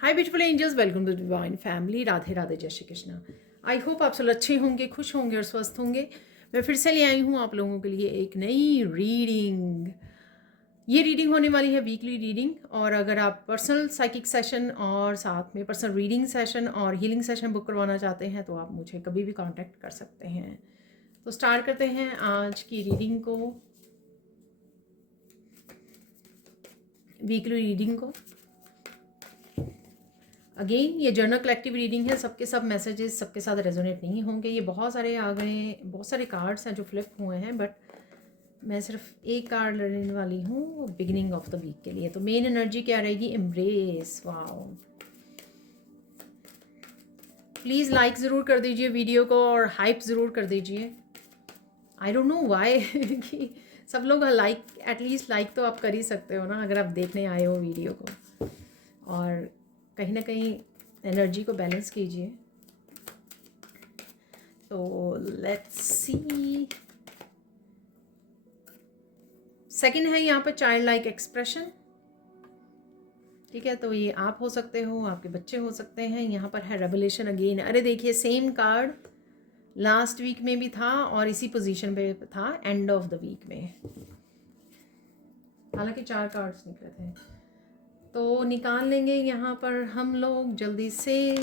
Hi beautiful angels, welcome to divine family. Radhe Radhe, जय Shri Krishna. I hope आप सब अच्छे होंगे, खुश होंगे और स्वस्थ होंगे। मैं फिर से ले आई हूँ आप लोगों के लिए एक नई रीडिंग। ये रीडिंग होने वाली है वीकली रीडिंग, और अगर आप पर्सनल साइकिक सेशन और साथ में पर्सनल रीडिंग सेशन और हीलिंग सेशन बुक करवाना चाहते हैं तो आप मुझे कभी भी कांटेक्ट कर सकते हैं। तो स्टार्ट करते हैं आज की रीडिंग को, वीकली रीडिंग को। अगेन ये जर्नल कलेक्टिव रीडिंग है, सबके सब मैसेजेस सबके साथ रेजोनेट नहीं होंगे। ये बहुत सारे आ गए, बहुत सारे कार्ड्स हैं जो फ्लिप हुए हैं, बट मैं सिर्फ एक कार्ड लेने वाली हूँ बिगिनिंग ऑफ द वीक के लिए। तो मेन एनर्जी क्या रहेगी? एम्ब्रेस। वाओ, प्लीज़ लाइक ज़रूर कर दीजिए वीडियो को और हाइप ज़रूर कर दीजिए। आई डोंट नो वाई कि सब लोग लाइक, एटलीस्ट लाइक तो आप कर ही सकते हो ना अगर आप देखने आए हो वीडियो को। और कहीं ना कहीं एनर्जी को बैलेंस कीजिए। तो लेट्स सी। सेकंड है यहाँ पर चाइल्ड लाइक एक्सप्रेशन। ठीक है, तो ये आप हो सकते हो, आपके बच्चे हो सकते हैं। यहाँ पर है रेवलेशन अगेन। अरे देखिए, सेम कार्ड लास्ट वीक में भी था और इसी पोजीशन पे था एंड ऑफ द वीक में। हालांकि 4 कार्ड्स निकले थे, तो निकाल लेंगे यहाँ पर हम लोग जल्दी से।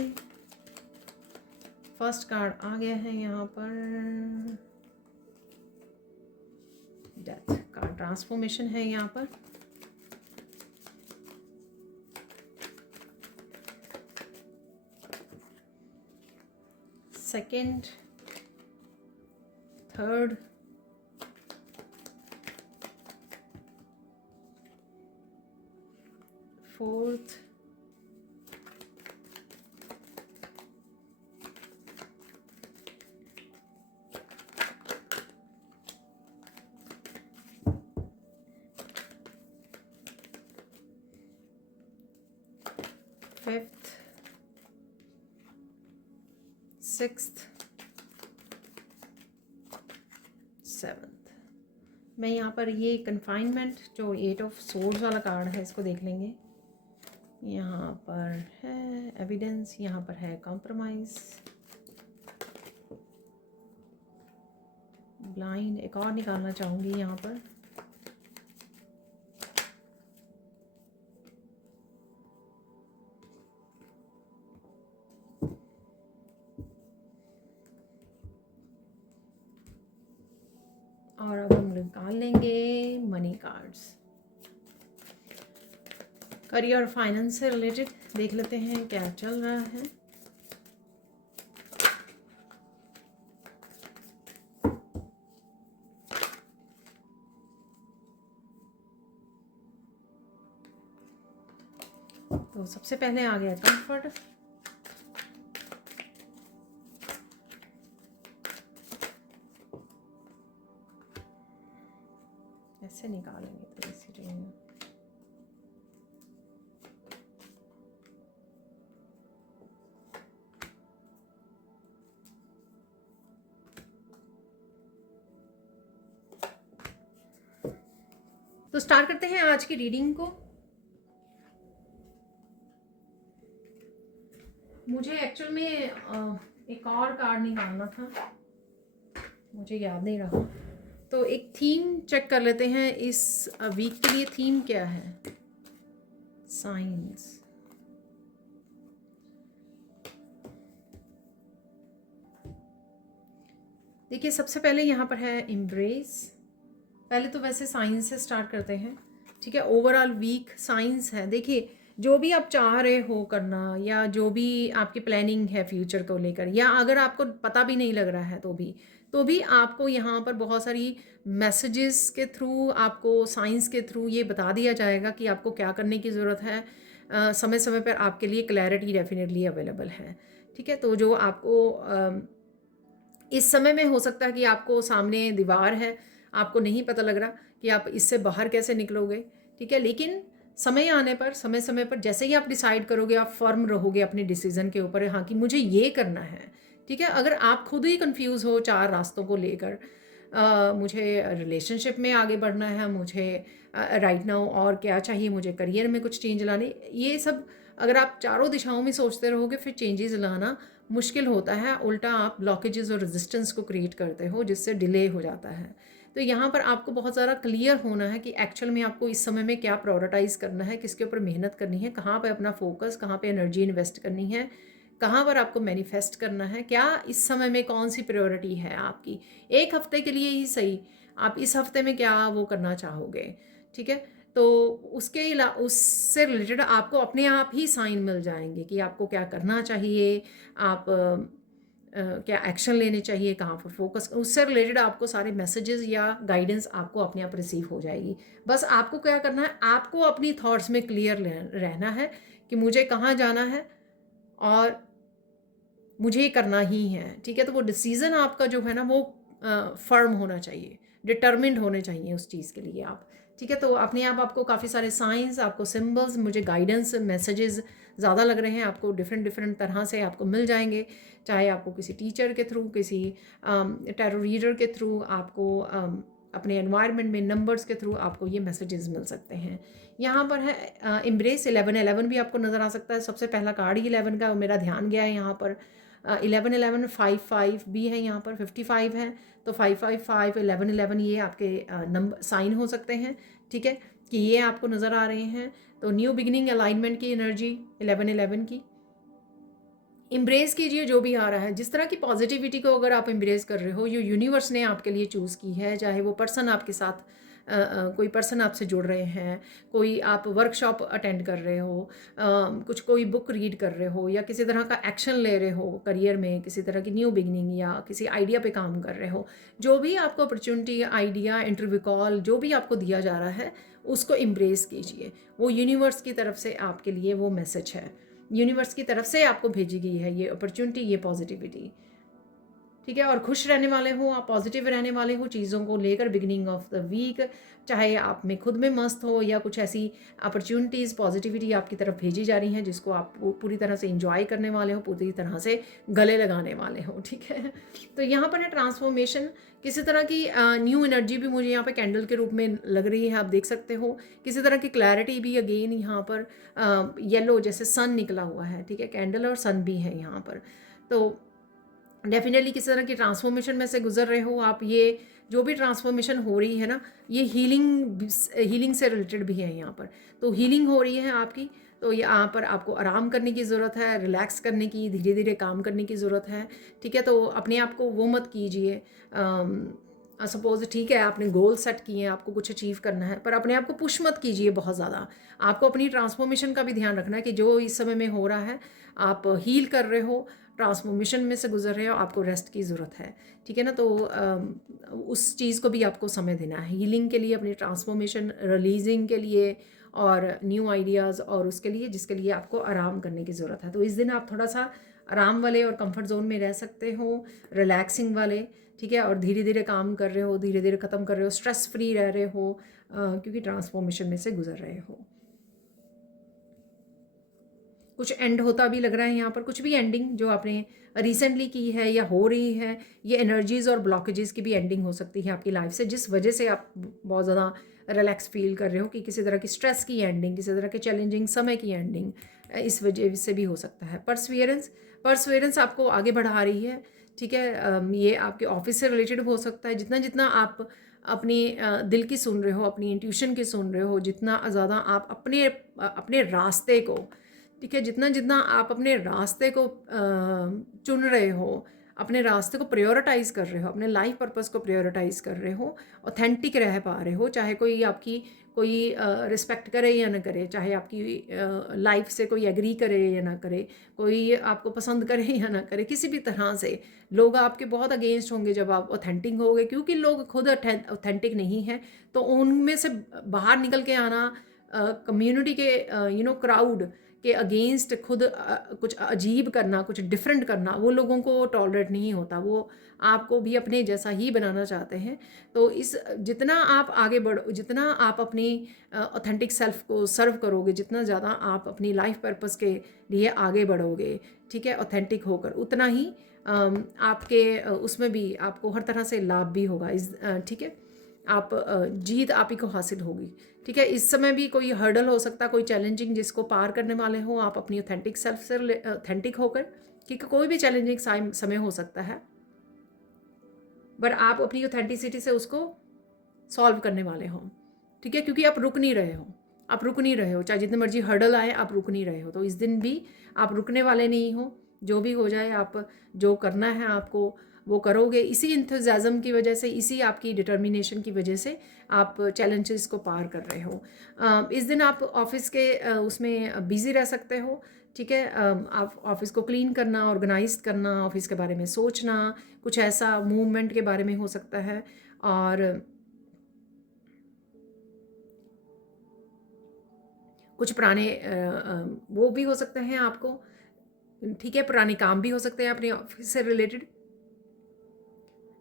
फर्स्ट कार्ड आ गया है यहाँ पर, डेथ का ट्रांसफॉर्मेशन है यहाँ पर। Second, third, fourth, fifth, sixth, seventh. मैं यहाँ पर ये कन्फाइनमेंट जो 8 ऑफ सोर्ड्स वाला कार्ड है इसको देख लेंगे। यहाँ पर है एविडेंस, यहाँ पर है कॉम्प्रोमाइज, ब्लाइंड। एक और निकालना चाहूँगी यहाँ पर। और अब हम निकाल लेंगे मनी कार्ड्स। करियर फाइनेंस से रिलेटेड देख लेते हैं क्या चल रहा है। तो सबसे पहले आ गया कंफर्ट। ऐसे निकालेंगे तो इसी रहेगा। तो स्टार्ट करते हैं आज की रीडिंग को। मुझे एक्चुअल में एक और कार्ड निकालना था, मुझे याद नहीं रहा। तो एक थीम चेक कर लेते हैं इस वीक के लिए। थीम क्या है? साइंस। देखिए, सबसे पहले यहाँ पर है एम्ब्रेस। पहले तो वैसे साइंस से स्टार्ट करते हैं, ठीक है। ओवरऑल वीक साइंस है। देखिए, जो भी आप चाह रहे हो करना, या जो भी आपकी प्लानिंग है फ्यूचर को लेकर, या अगर आपको पता भी नहीं लग रहा है तो भी आपको यहाँ पर बहुत सारी मैसेजेस के थ्रू, आपको साइंस के थ्रू ये बता दिया जाएगा कि आपको क्या करने की ज़रूरत है। समय समय पर आपके लिए क्लैरिटी डेफिनेटली अवेलेबल है, ठीक है। तो जो आपको इस समय में हो सकता है कि आपको सामने दीवार है, आपको नहीं पता लग रहा कि आप इससे बाहर कैसे निकलोगे, ठीक है। लेकिन समय आने पर, समय समय पर जैसे ही आप डिसाइड करोगे, आप फर्म रहोगे अपने डिसीज़न के ऊपर, हाँ कि मुझे ये करना है, ठीक है। अगर आप खुद ही कंफ्यूज हो 4 रास्तों को लेकर, मुझे रिलेशनशिप में आगे बढ़ना है, मुझे राइट नाउ और क्या चाहिए, मुझे करियर में कुछ चेंज लाने, ये सब अगर आप चारों दिशाओं में सोचते रहोगे फिर चेंजेस लाना मुश्किल होता है, उल्टा आप ब्लॉकेजेस और रेजिस्टेंस को क्रिएट करते हो जिससे डिले हो जाता है। तो यहाँ पर आपको बहुत ज़्यादा क्लियर होना है कि एक्चुअल में आपको इस समय में क्या प्रायोरिटाइज़ करना है, किसके ऊपर मेहनत करनी है, कहाँ पे अपना फोकस, कहाँ पे एनर्जी इन्वेस्ट करनी है, कहाँ पर आपको मैनिफेस्ट करना है, क्या इस समय में कौन सी प्रायोरिटी है आपकी। एक हफ्ते के लिए ही सही, आप इस हफ्ते में क्या वो करना चाहोगे, ठीक है। तो उससे रिलेटेड आपको अपने आप ही साइन मिल जाएंगे कि आपको क्या करना चाहिए, आप क्या एक्शन लेने चाहिए, कहाँ पर फोकस, उससे रिलेटेड आपको सारे मैसेजेस या गाइडेंस आपको अपने आप रिसीव हो जाएगी। बस आपको क्या करना है, आपको अपनी थॉट्स में क्लियर रहना है कि मुझे कहाँ जाना है और मुझे ये करना ही है, ठीक है। तो वो डिसीज़न आपका जो है ना वो फर्म होना चाहिए, डिटर्मिन्ड होने चाहिए उस चीज़ के लिए आप, ठीक है। तो अपने आप आपको काफ़ी सारे साइंस, आपको सिंबल्स, मुझे गाइडेंस मैसेजेस ज़्यादा लग रहे हैं, आपको डिफरेंट डिफरेंट तरह से आपको मिल जाएंगे, चाहे आपको किसी टीचर के थ्रू, किसी टैरो रीडर के थ्रू, आपको अपने एनवायरनमेंट में नंबर्स के थ्रू आपको ये मैसेजेस मिल सकते हैं। यहाँ पर है एम्ब्रेस 1111 भी आपको नज़र आ सकता है। सबसे पहला कार्ड ही 11 का मेरा ध्यान गया है यहाँ पर। 1111 55 भी है, यहाँ पर 55 है, तो 555 1111 ये आपके नंबर साइन हो सकते हैं, ठीक है, कि ये आपको नज़र आ रहे हैं। तो न्यू बिगिनिंग अलाइनमेंट की एनर्जी 1111 की इम्ब्रेस कीजिए जो भी आ रहा है। जिस तरह की पॉजिटिविटी को अगर आप इम्ब्रेस कर रहे हो, ये यूनिवर्स ने आपके लिए चूज़ की है, चाहे वो पर्सन आपके साथ कोई पर्सन आपसे जुड़ रहे हैं, कोई आप वर्कशॉप अटेंड कर रहे हो, कुछ कोई बुक रीड कर रहे हो, या किसी तरह का एक्शन ले रहे हो करियर में, किसी तरह की न्यू बिगनिंग या किसी आइडिया पे काम कर रहे हो, जो भी आपको अपॉर्चुनिटी, आइडिया, इंटरव्यू कॉल जो भी आपको दिया जा रहा है उसको इम्ब्रेस कीजिए। वो यूनिवर्स की तरफ से आपके लिए वो मैसेज है, यूनिवर्स की तरफ से आपको भेजी गई है ये अपॉर्चुनिटी, ये पॉजिटिविटी, ठीक है। और खुश रहने वाले हो आप, पॉजिटिव रहने वाले हो चीज़ों को लेकर बिगिनिंग ऑफ द वीक, चाहे आप में खुद में मस्त हो या कुछ ऐसी अपॉर्चुनिटीज़, पॉजिटिविटी आपकी तरफ भेजी जा रही हैं जिसको आप पूरी तरह से एंजॉय करने वाले हो, पूरी तरह से गले लगाने वाले हो, ठीक है। तो यहाँ पर है ट्रांसफॉर्मेशन, किसी तरह की न्यू एनर्जी भी मुझे यहाँ पे कैंडल के रूप में लग रही है, आप देख सकते हो। किसी तरह की क्लैरिटी भी अगेन यहाँ पर येलो जैसे सन निकला हुआ है, ठीक है, कैंडल और सन भी है यहाँ पर। तो डेफिनेटली किसी तरह की ट्रांसफॉर्मेशन में से गुजर रहे हो आप। ये जो भी ट्रांसफॉर्मेशन हो रही है ना, ये हीलिंग से रिलेटेड भी है यहाँ पर। तो हीलिंग हो रही है आपकी, तो यहाँ पर आपको आराम करने की ज़रूरत है, रिलैक्स करने की, धीरे धीरे काम करने की ज़रूरत है, ठीक है। तो अपने आप को वो मत कीजिए, सपोज ठीक है आपने गोल सेट किए हैं, आपको कुछ अचीव करना है, पर अपने आप को पुश मत कीजिए बहुत ज़्यादा। आपको अपनी ट्रांसफॉर्मेशन का भी ध्यान रखना है कि जो इस समय में हो रहा है आप हील कर रहे हो, ट्रांसफॉर्मेशन में से गुजर रहे हो, आपको रेस्ट की ज़रूरत है, ठीक है ना। तो उस चीज़ को भी आपको समय देना है हीलिंग के लिए, अपनी ट्रांसफॉर्मेशन रिलीजिंग के लिए, और न्यू आइडियाज़, और उसके लिए जिसके लिए आपको आराम करने की ज़रूरत है। तो इस दिन आप थोड़ा सा आराम वाले और कंफर्ट जोन में रह सकते हो, रिलैक्सिंग वाले, ठीक है, और धीरे धीरे काम कर रहे हो, धीरे धीरे ख़त्म कर रहे हो, स्ट्रेस फ्री रह रहे हो, क्योंकि ट्रांसफॉर्मेशन में से गुजर रहे हो। कुछ एंड होता भी लग रहा है यहाँ पर, कुछ भी एंडिंग जो आपने रिसेंटली की है या हो रही है, ये एनर्जीज़ और ब्लॉकेजेस की भी एंडिंग हो सकती है आपकी लाइफ से, जिस वजह से आप बहुत ज़्यादा रिलैक्स फील कर रहे हो, कि किसी तरह की स्ट्रेस की एंडिंग, किसी तरह के चैलेंजिंग समय की एंडिंग, इस वजह से भी हो सकता है। परसवियरेंस आपको आगे बढ़ा रही है, ठीक है। ये आपके ऑफिस से रिलेटेड हो सकता है। जितना जितना आप अपनी दिल की सुन रहे हो, अपनी इंट्यूशन की सुन रहे हो, जितना ज़्यादा आप अपने रास्ते को, ठीक है, जितना जितना आप अपने रास्ते को चुन रहे हो, अपने रास्ते को प्रायोरिटाइज़ कर रहे हो, अपने लाइफ पर्पस को प्रायोरिटाइज़ कर रहे हो, ऑथेंटिक रह पा रहे हो, चाहे कोई आपकी कोई रिस्पेक्ट करे या ना करे, चाहे आपकी लाइफ से कोई एग्री करे या ना करे, कोई आपको पसंद करे या ना करे, किसी भी तरह से लोग आपके बहुत अगेंस्ट होंगे जब आप ऑथेंटिक होगे, क्योंकि लोग खुद ऑथेंटिक नहीं हैं। तो उनमें से बाहर निकल के आना, कम्युनिटी के क्राउड के अगेंस्ट खुद कुछ अजीब करना, कुछ डिफरेंट करना, वो लोगों को टॉलरेट नहीं होता। वो आपको भी अपने जैसा ही बनाना चाहते हैं। तो जितना आप आगे बढ़ो, जितना आप अपनी ऑथेंटिक सेल्फ को सर्व करोगे, जितना ज़्यादा आप अपनी लाइफ पर्पस के लिए आगे बढ़ोगे, ठीक है, ऑथेंटिक होकर, उतना ही आपके उसमें भी आपको हर तरह से लाभ भी होगा, ठीक है। आप जीत आप ही को हासिल होगी। ठीक है, इस समय भी कोई हर्डल हो सकता है, कोई चैलेंजिंग जिसको पार करने वाले हो आप अपनी ऑथेंटिक सेल्फ से ऑथेंटिक होकर, क्योंकि कोई भी चैलेंजिंग समय हो सकता है, बट आप अपनी ऑथेंटिसिटी से उसको सॉल्व करने वाले हो। ठीक है, क्योंकि आप रुक नहीं रहे हो, आप रुक नहीं रहे हो, चाहे जितने मर्जी हर्डल आए आप रुक नहीं रहे हो। तो इस दिन भी आप रुकने वाले नहीं हो, जो भी हो जाए आप जो करना है आपको वो करोगे। इसी इंथुजियाज्म की वजह से, इसी आपकी डिटर्मिनेशन की वजह से आप चैलेंजेस को पार कर रहे हो। इस दिन आप ऑफिस के उसमें बिज़ी रह सकते हो। ठीक है, आप ऑफिस को क्लीन करना, ऑर्गेनाइज करना, ऑफिस के बारे में सोचना, कुछ ऐसा मूवमेंट के बारे में हो सकता है। और कुछ पुराने वो भी हो सकते हैं आपको। ठीक है, पुराने काम भी हो सकते हैं अपने ऑफिस से रिलेटेड,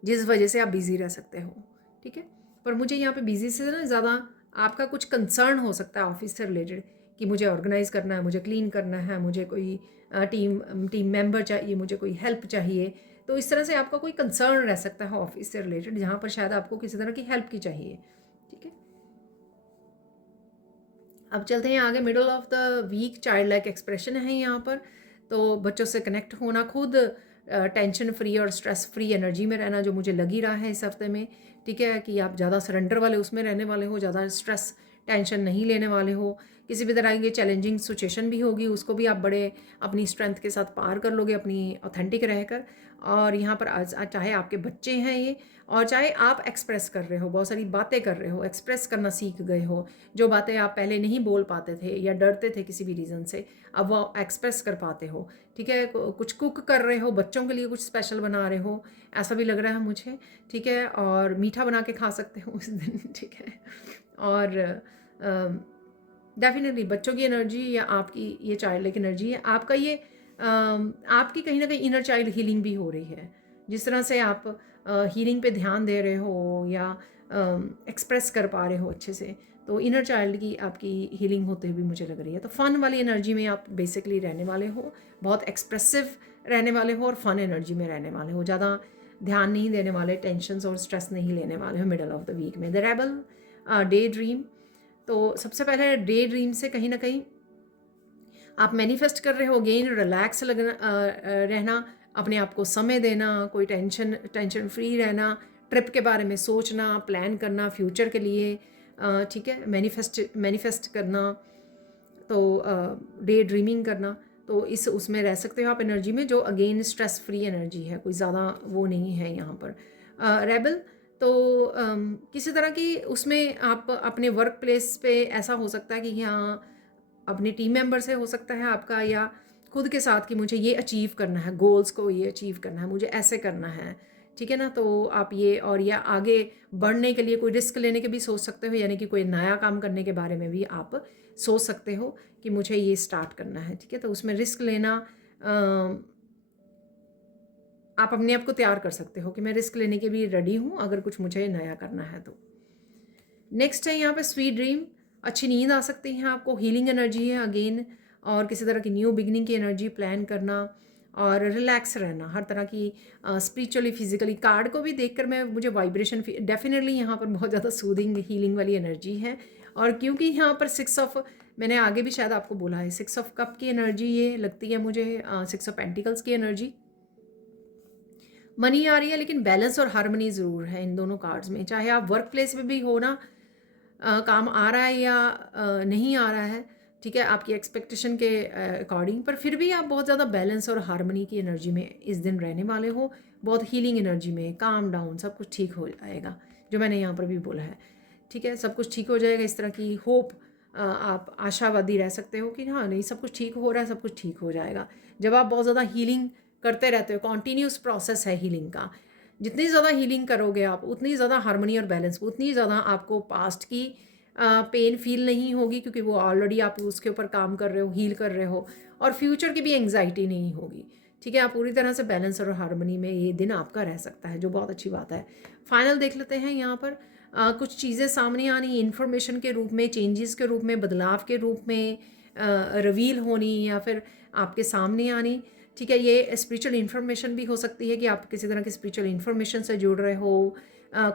जिस वजह से आप बिज़ी रह सकते हो। ठीक है, पर मुझे यहाँ पे बिज़ी से ना ज़्यादा आपका कुछ कंसर्न हो सकता है ऑफिस से रिलेटेड, कि मुझे ऑर्गेनाइज़ करना है, मुझे क्लीन करना है, मुझे कोई टीम मेंबर चाहिए, मुझे कोई हेल्प चाहिए। तो इस तरह से आपका कोई कंसर्न रह सकता है ऑफिस से रिलेटेड, जहाँ पर शायद आपको किसी तरह की हेल्प की चाहिए। ठीक है, अब चलते हैं आगे। Middle of the week child like expression है यहाँ पर। तो बच्चों से कनेक्ट होना, खुद टेंशन फ्री और स्ट्रेस फ्री एनर्जी में रहना, जो मुझे लग ही रहा है इस हफ्ते में। ठीक है, कि आप ज़्यादा सरेंडर वाले उसमें रहने वाले हो, ज़्यादा स्ट्रेस टेंशन नहीं लेने वाले हो। किसी भी तरह की चैलेंजिंग सिचुएशन भी होगी उसको भी आप बड़े अपनी स्ट्रेंथ के साथ पार कर लोगे, अपनी ऑथेंटिक रहकर। और यहाँ पर आज चाहे आपके बच्चे हैं ये, और चाहे आप एक्सप्रेस कर रहे हो, बहुत सारी बातें कर रहे हो, एक्सप्रेस करना सीख गए हो, जो बातें आप पहले नहीं बोल पाते थे या डरते थे किसी भी रीज़न से, अब वो एक्सप्रेस कर पाते हो। ठीक है, कुछ कुक कर रहे हो, बच्चों के लिए कुछ स्पेशल बना रहे हो, ऐसा भी लग रहा है मुझे। ठीक है, और मीठा बना के खा सकते हो उस दिन। ठीक है, और डेफिनेटली बच्चों की एनर्जी या आपकी ये चाइल्ड लाइक एनर्जी है, आपका ये आपकी कहीं ना कहीं इनर चाइल्ड हीलिंग भी हो रही है। जिस तरह से आप हीलिंग पे ध्यान दे रहे हो या एक्सप्रेस कर पा रहे हो अच्छे से, तो इनर चाइल्ड की आपकी हीलिंग होते हुए भी मुझे लग रही है। तो फ़न वाली एनर्जी में आप बेसिकली रहने वाले हो, बहुत एक्सप्रेसिव रहने वाले हो और फन एनर्जी में रहने वाले हो, ज़्यादा ध्यान नहीं देने वाले, टेंशन और स्ट्रेस नहीं लेने वाले हो मिडल ऑफ द वीक में। द रेबल डे ड्रीम, तो सबसे पहले डे ड्रीम से कहीं ना कहीं आप मैनिफेस्ट कर रहे हो अगेन रिलैक्स लगना, रहना, अपने आप को समय देना, कोई टेंशन फ्री रहना, ट्रिप के बारे में सोचना, प्लान करना फ्यूचर के लिए। ठीक है, मैनिफेस्ट करना, तो डे ड्रीमिंग करना, तो इस उसमें रह सकते हो आप एनर्जी में, जो अगेन स्ट्रेस फ्री एनर्जी है, कोई ज़्यादा वो नहीं है यहाँ पर। रेबल, तो किसी तरह की उसमें आप अपने वर्क प्लेस पे ऐसा हो सकता है कि यहाँ अपने टीम मेंबर से हो सकता है आपका, या खुद के साथ कि मुझे ये अचीव करना है, गोल्स को ये अचीव करना है, मुझे ऐसे करना है। ठीक है ना, तो आप ये, और या आगे बढ़ने के लिए कोई रिस्क लेने के भी सोच सकते हो, यानी कि कोई नया काम करने के बारे में भी आप सोच सकते हो कि मुझे ये स्टार्ट करना है। ठीक है, तो उसमें रिस्क लेना, आप अपने आप को तैयार कर सकते हो कि मैं रिस्क लेने के लिए रेडी हूँ अगर कुछ मुझे नया करना है तो। नेक्स्ट है यहाँ पे स्वीट ड्रीम, अच्छी नींद आ सकती है आपको, हीलिंग एनर्जी है अगेन, और किसी तरह की न्यू बिगनिंग की एनर्जी, प्लान करना और रिलैक्स रहना, हर तरह की स्पिरिचुअली फिजिकली। कार्ड को भी देखकर मैं मुझे वाइब्रेशन डेफिनेटली यहाँ पर बहुत ज़्यादा सूदिंग हीलिंग वाली एनर्जी है। और क्योंकि यहाँ पर 6 ऑफ, मैंने आगे भी शायद आपको बोला है, 6 ऑफ कप की एनर्जी ये लगती है मुझे, 6 ऑफ पेंटिकल्स की एनर्जी। मनी आ रही है, लेकिन बैलेंस और हार्मनी ज़रूर है इन दोनों कार्ड्स में। चाहे आप वर्क प्लेस में भी हो ना, काम आ रहा है या नहीं आ रहा है, ठीक है, आपकी एक्सपेक्टेशन के अकॉर्डिंग, पर फिर भी आप बहुत ज़्यादा बैलेंस और हार्मनी की एनर्जी में इस दिन रहने वाले हो, बहुत हीलिंग एनर्जी में, काम डाउन, सब कुछ ठीक हो जाएगा, जो मैंने यहाँ पर भी बोला है। ठीक है, सब कुछ ठीक हो जाएगा, इस तरह की होप, आप आशावादी रह सकते हो कि हाँ नहीं सब कुछ ठीक हो रहा है, सब कुछ ठीक हो जाएगा। जब आप बहुत ज़्यादा हीलिंग करते रहते हो, कॉन्टीन्यूस प्रोसेस है हीलिंग का, जितनी ज़्यादा हीलिंग करोगे आप, उतनी ज़्यादा हार्मनी और बैलेंस, उतनी ज़्यादा आपको पास्ट की पेन फील नहीं होगी, क्योंकि वो ऑलरेडी आप उसके ऊपर काम कर रहे हो, हील कर रहे हो, और फ्यूचर की भी एंग्जाइटी नहीं होगी। ठीक है, आप पूरी तरह से बैलेंस और हार्मनी में ये दिन आपका रह सकता है, जो बहुत अच्छी बात है। फाइनल देख लेते हैं यहाँ पर, कुछ चीज़ें सामने आनी इन्फॉर्मेशन के रूप में, चेंजेस के रूप में, बदलाव के रूप में रिवील होनी, या फिर आपके सामने आनी। ठीक है। ये स्पिरिचुअल इन्फॉर्मेशन भी हो सकती है कि आप किसी तरह की स्पिरिचुअल इन्फॉर्मेशन से जुड़ रहे हो,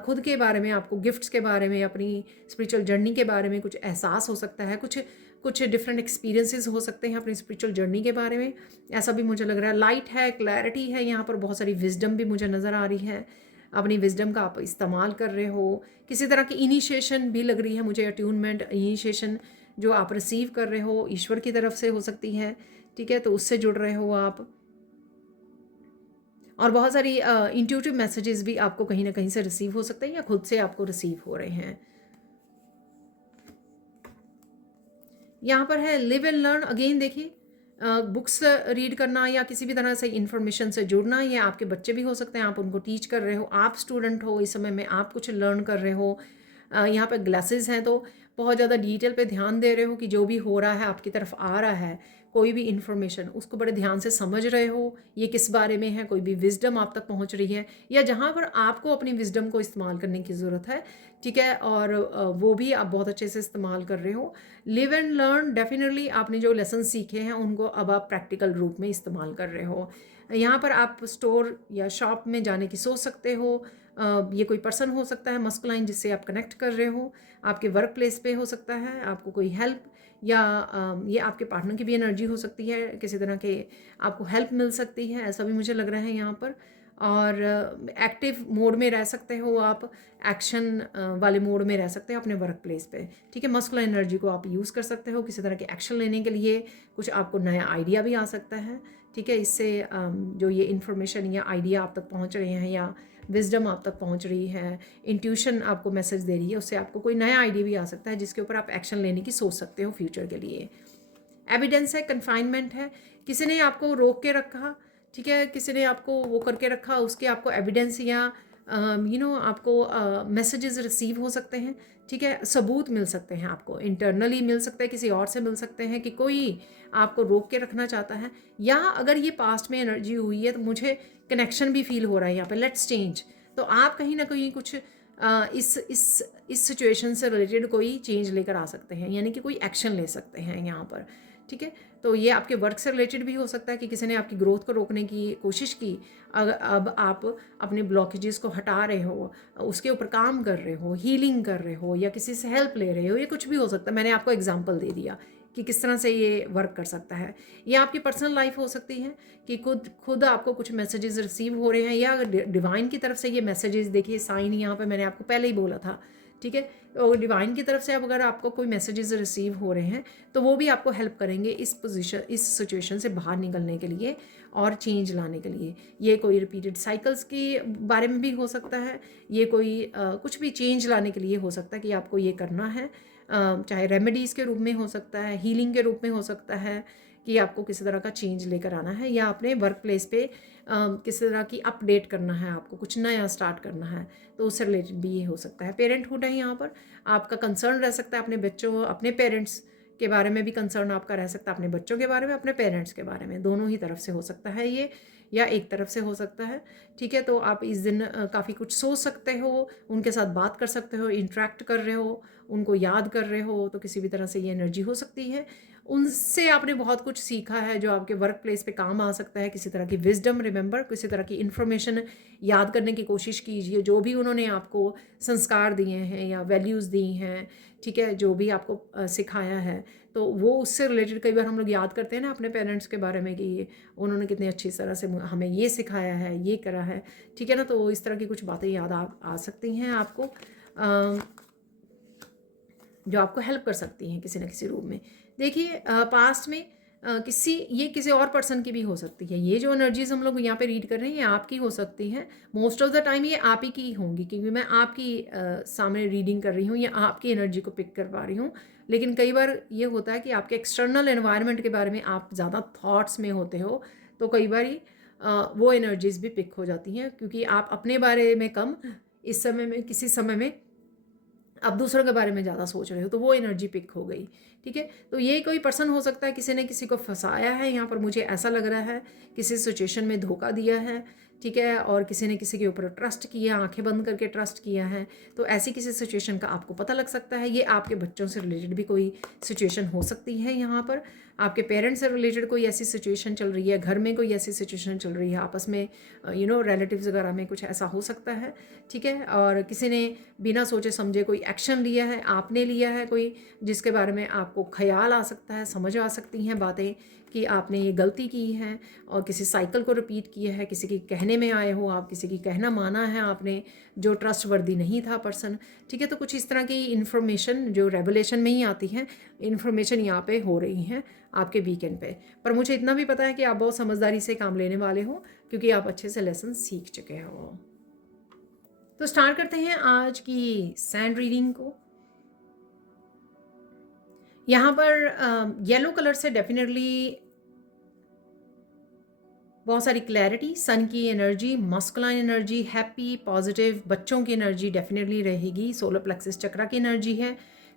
खुद के बारे में, आपको गिफ्ट्स के बारे में, अपनी स्पिरिचुअल जर्नी के बारे में कुछ एहसास हो सकता है, कुछ कुछ डिफरेंट एक्सपीरियंसेस हो सकते हैं अपनी स्पिरिचुअल जर्नी के बारे में, ऐसा भी मुझे लग रहा है। लाइट है, क्लैरिटी है, यहाँ पर बहुत सारी विजडम भी मुझे नज़र आ रही है। अपनी विजडम का आप इस्तेमाल कर रहे हो, किसी तरह की इनिशिएशन भी लग रही है मुझे, अट्यूनमेंट, इनिशिएशन जो आप रिसीव कर रहे हो ईश्वर की तरफ से हो सकती है, ठीक है, तो उससे जुड़ रहे हो आप। और बहुत सारी इंट्यूटिव मैसेजेस भी आपको कहीं ना कहीं से रिसीव हो सकते हैं या खुद से आपको रिसीव हो रहे हैं। यहाँ पर है लिव एंड लर्न। अगेन देखिए, बुक्स रीड करना या किसी भी तरह से इंफॉर्मेशन से जुड़ना, ये आपके बच्चे भी हो सकते हैं, आप उनको टीच कर रहे हो, आप स्टूडेंट हो, इस समय में आप कुछ लर्न कर रहे हो। यहाँ पे ग्लासेस हैं तो बहुत ज़्यादा डिटेल पे ध्यान दे रहे हो कि जो भी हो रहा है आपकी तरफ आ रहा है, कोई भी इन्फॉर्मेशन उसको बड़े ध्यान से समझ रहे हो, ये किस बारे में है, कोई भी विजडम आप तक पहुँच रही है या जहाँ पर आपको अपनी विजडम को इस्तेमाल करने की ज़रूरत है, ठीक है, और वो भी आप बहुत अच्छे से इस्तेमाल कर रहे हो। लिव एंड लर्न, डेफिनेटली आपने जो लेसन सीखे हैं उनको अब आप प्रैक्टिकल रूप में इस्तेमाल कर रहे हो। यहाँ पर आप स्टोर या शॉप में जाने की सोच सकते हो। ये कोई पर्सन हो सकता है मस्कुलाइन जिससे आप कनेक्ट कर रहे हो, आपके वर्क प्लेस पे हो सकता है, आपको कोई हेल्प या ये आपके पार्टनर की भी एनर्जी हो सकती है, किसी तरह के आपको हेल्प मिल सकती है, ऐसा भी मुझे लग रहा है यहाँ पर। और एक्टिव मोड में रह सकते हो आप, एक्शन वाले मोड में रह सकते हो अपने वर्क प्लेस पे, ठीक है। मस्कुलाइन एनर्जी को आप यूज़ कर सकते हो किसी तरह के एक्शन लेने के लिए, कुछ आपको नया आइडिया भी आ सकता है, ठीक है। इससे जो ये इन्फॉर्मेशन या आइडिया आप तक पहुंच रहे हैं या विजडम आप तक पहुंच रही है, इंट्यूशन आपको मैसेज दे रही है, उससे आपको कोई नया आइडिया भी आ सकता है जिसके ऊपर आप एक्शन लेने की सोच सकते हो फ्यूचर के लिए। एविडेंस है, कन्फाइनमेंट है, किसी ने आपको रोक के रखा, ठीक है, किसी ने आपको वो करके रखा, उसके आपको एविडेंस या आपको मैसेजेस रिसीव हो सकते हैं, ठीक है, सबूत मिल सकते हैं आपको, इंटरनली मिल सकते हैं, किसी और से मिल सकते हैं कि कोई आपको रोक के रखना चाहता है, या अगर ये पास्ट में एनर्जी हुई है तो मुझे कनेक्शन भी फील हो रहा है यहाँ पे, लेट्स चेंज। तो आप कहीं ना कहीं कुछ इस सिचुएशन से रिलेटेड कोई चेंज लेकर आ सकते हैं, यानी कि कोई एक्शन ले सकते हैं यहाँ पर, ठीक है। तो ये आपके वर्क से रिलेटेड भी हो सकता है कि किसी ने आपकी ग्रोथ को रोकने की कोशिश की, अब आप अपने ब्लॉकेजेस को हटा रहे हो, उसके ऊपर काम कर रहे हो, हीलिंग कर रहे हो या किसी से हेल्प ले रहे हो, ये कुछ भी हो सकता है। मैंने आपको एग्जांपल दे दिया कि किस तरह से ये वर्क कर सकता है। ये आपकी पर्सनल लाइफ हो सकती है कि खुद आपको कुछ मैसेजेस रिसीव हो रहे हैं या डिवाइन की तरफ से ये मैसेजेस, देखिए साइन यहाँ पे मैंने आपको पहले ही बोला था, ठीक है। और डिवाइन की तरफ से अब अगर आपको कोई मैसेजेस रिसीव हो रहे हैं तो वो भी आपको हेल्प करेंगे इस सिचुएशन से बाहर निकलने के लिए और चेंज लाने के लिए। ये कोई रिपीटेड साइकिल्स के बारे में भी हो सकता है, ये कोई कुछ भी चेंज लाने के लिए हो सकता है कि आपको ये करना है, चाहे रेमेडीज़ के रूप में हो सकता है, हीलिंग के रूप में हो सकता है कि आपको किसी तरह का चेंज लेकर आना है, या अपने वर्क प्लेस पे किसी तरह की अपडेट करना है, आपको कुछ नया स्टार्ट करना है, तो उससे रिलेटेड भी ये हो सकता है। पेरेंटहुड है यहाँ पर, आपका कंसर्न रह सकता है अपने बच्चों, अपने पेरेंट्स के बारे में भी कंसर्न आपका रह सकता है, अपने बच्चों के बारे में, अपने पेरेंट्स के बारे में, दोनों ही तरफ से हो सकता है ये, या एक तरफ से हो सकता है, ठीक है। तो आप इस दिन काफ़ी कुछ सोच सकते हो, उनके साथ बात कर सकते हो, इंटरेक्ट कर रहे हो, उनको याद कर रहे हो, तो किसी भी तरह से ये एनर्जी हो सकती है। उनसे आपने बहुत कुछ सीखा है जो आपके वर्क प्लेस पे काम आ सकता है, किसी तरह की विजडम, रिमेंबर, किसी तरह की इन्फॉर्मेशन याद करने की कोशिश कीजिए, जो भी उन्होंने आपको संस्कार दिए हैं या वैल्यूज़ दी हैं, ठीक है, जो भी आपको सिखाया है, तो वो उससे रिलेटेड कई बार हम लोग याद करते हैं ना अपने पेरेंट्स के बारे में कि उन्होंने कितनी अच्छी तरह से हमें ये सिखाया है, ये करा है, ठीक है ना। तो इस तरह की कुछ बातें याद आ सकती हैं आपको, जो आपको हेल्प कर सकती हैं किसी न किसी रूप में। देखिए पास्ट में ये किसी और पर्सन की भी हो सकती है, ये जो एनर्जीज हम लोग यहाँ पे रीड कर रहे हैं ये आपकी हो सकती हैं, मोस्ट ऑफ द टाइम ये आप ही की होंगी क्योंकि मैं आपकी सामने रीडिंग कर रही हूँ या आपकी एनर्जी को पिक कर पा रही हूँ। लेकिन कई बार ये होता है कि आपके एक्सटर्नल एनवायरनमेंट के बारे में आप ज़्यादा थॉट्स में होते हो, तो कई बार वो एनर्जीज भी पिक हो जाती हैं क्योंकि आप अपने बारे में कम, इस समय में किसी समय में आप दूसरों के बारे में ज़्यादा सोच रहे हो, तो वो एनर्जी पिक हो गई, ठीक है। तो ये कोई पर्सन हो सकता है, किसी ने किसी को फंसाया है, यहाँ पर मुझे ऐसा लग रहा है किसी सिचुएशन में धोखा दिया है, ठीक है, और किसी ने किसी के ऊपर ट्रस्ट किया, आंखें बंद करके ट्रस्ट किया है, तो ऐसी किसी सिचुएशन का आपको पता लग सकता है। ये आपके बच्चों से रिलेटेड भी कोई सिचुएशन हो सकती है यहाँ पर। आपके पेरेंट्स से रिलेटेड कोई ऐसी सिचुएशन चल रही है, घर में कोई ऐसी सिचुएशन चल रही है, आपस में रिलेटिव्स वगैरह में कुछ ऐसा हो सकता है, ठीक है। और किसी ने बिना सोचे समझे कोई एक्शन लिया है, आपने लिया है कोई, जिसके बारे में आपको ख्याल आ सकता है, समझ आ सकती हैं बातें कि आपने ये गलती की है, और किसी साइकिल को रिपीट किया है, किसी के कहने में आए हो आप, किसी की कहना माना है आपने, जो ट्रस्ट वर्दी नहीं था पर्सन, ठीक है। तो कुछ इस तरह की इन्फॉर्मेशन जो रेवलेशन में ही आती है, इन्फॉर्मेशन यहाँ पे हो रही हैं आपके वीकेंड पे। पर मुझे इतना भी पता है कि आप बहुत समझदारी से काम लेने वाले हो, क्योंकि आप अच्छे से लेसन सीख चुके हो। तो स्टार्ट करते हैं आज की सैंड रीडिंग को। यहाँ पर येलो कलर से डेफिनेटली बहुत सारी क्लैरिटी, सन की energy, masculine energy, happy positive बच्चों की एनर्जी डेफिनेटली रहेगी। सोलर प्लेक्सस चक्रा की एनर्जी है,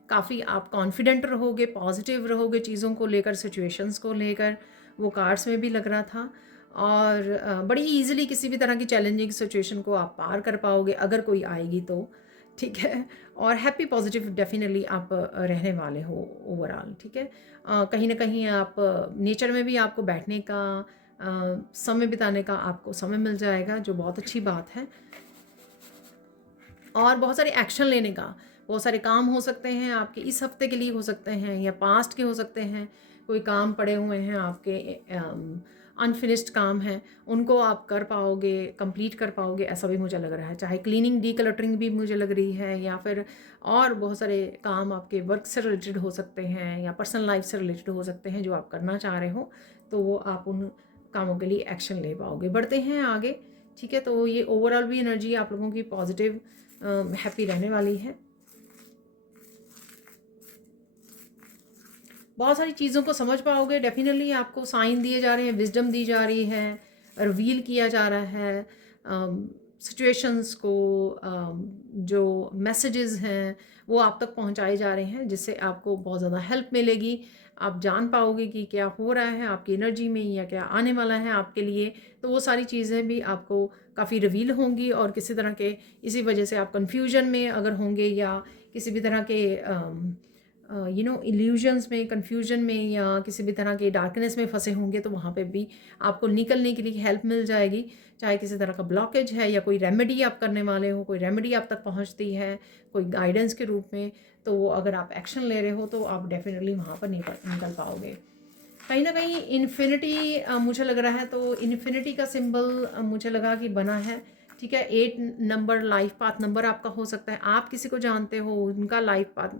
काफ़ी आप कॉन्फिडेंट रहोगे, पॉजिटिव रहोगे चीज़ों को लेकर, सिचुएशंस को लेकर, वो कार्ड्स में भी लग रहा था। और बड़ी इजीली किसी भी तरह की चैलेंजिंग सिचुएशन को आप पार कर पाओगे अगर कोई आएगी तो, ठीक है। और हैप्पी पॉजिटिव डेफिनेटली आप रहने वाले हो ओवरऑल, ठीक है। कहीं ना कहीं आप नेचर में भी आपको बैठने का, समय बिताने का आपको समय मिल जाएगा, जो बहुत अच्छी बात है। और बहुत सारे एक्शन लेने का, बहुत सारे काम हो सकते हैं आपके इस हफ्ते के लिए, हो सकते हैं या पास्ट के हो सकते हैं। कोई काम पड़े हुए हैं आपके, अनफिनिश्ड काम हैं, उनको आप कर पाओगे, कंप्लीट कर पाओगे, ऐसा भी मुझे लग रहा है। चाहे क्लीनिंग, डीक्लटरिंग भी मुझे लग रही है, या फिर और बहुत सारे काम आपके वर्क से रिलेटेड हो सकते हैं या पर्सनल लाइफ से रिलेटेड हो सकते हैं जो आप करना चाह रहे हो, तो वो आप उन कामों के लिए एक्शन ले पाओगे। बढ़ते हैं आगे, ठीक है। तो ये ओवरऑल भी एनर्जी आप लोगों की पॉजिटिव हैप्पी रहने वाली है। बहुत सारी चीज़ों को समझ पाओगे, डेफिनेटली आपको साइन दिए जा रहे हैं, विजडम दी जा रही है, रिवील किया जा रहा है सिचुएशंस को, जो मैसेजेस हैं वो आप तक पहुंचाए जा रहे हैं, जिससे आपको बहुत ज़्यादा हेल्प मिलेगी। आप जान पाओगे कि क्या हो रहा है आपकी एनर्जी में या क्या आने वाला है आपके लिए। तो वो सारी चीज़ें भी आपको काफ़ी रिवील होंगी, और किसी तरह के इसी वजह से आप कन्फ्यूजन में अगर होंगे या किसी भी तरह के इल्यूजन्स में, कन्फ्यूजन में, या किसी भी तरह के डार्कनेस में फंसे होंगे, तो वहाँ पे भी आपको निकलने के लिए हेल्प मिल जाएगी। चाहे किसी तरह का ब्लॉकेज है या कोई रेमेडी आप करने वाले हो, कोई रेमेडी आप तक पहुँचती है कोई गाइडेंस के रूप में, तो वो अगर आप एक्शन ले रहे हो तो आप डेफिनेटली वहाँ पर निकल पाओगे। कहीं ना कहीं इन्फिनिटी मुझे लग रहा है, तो इन्फिनिटी का सिंबल मुझे लगा कि बना है, ठीक है। 8 नंबर लाइफ पाथ नंबर आपका हो सकता है, आप किसी को जानते हो, उनका लाइफ पाथ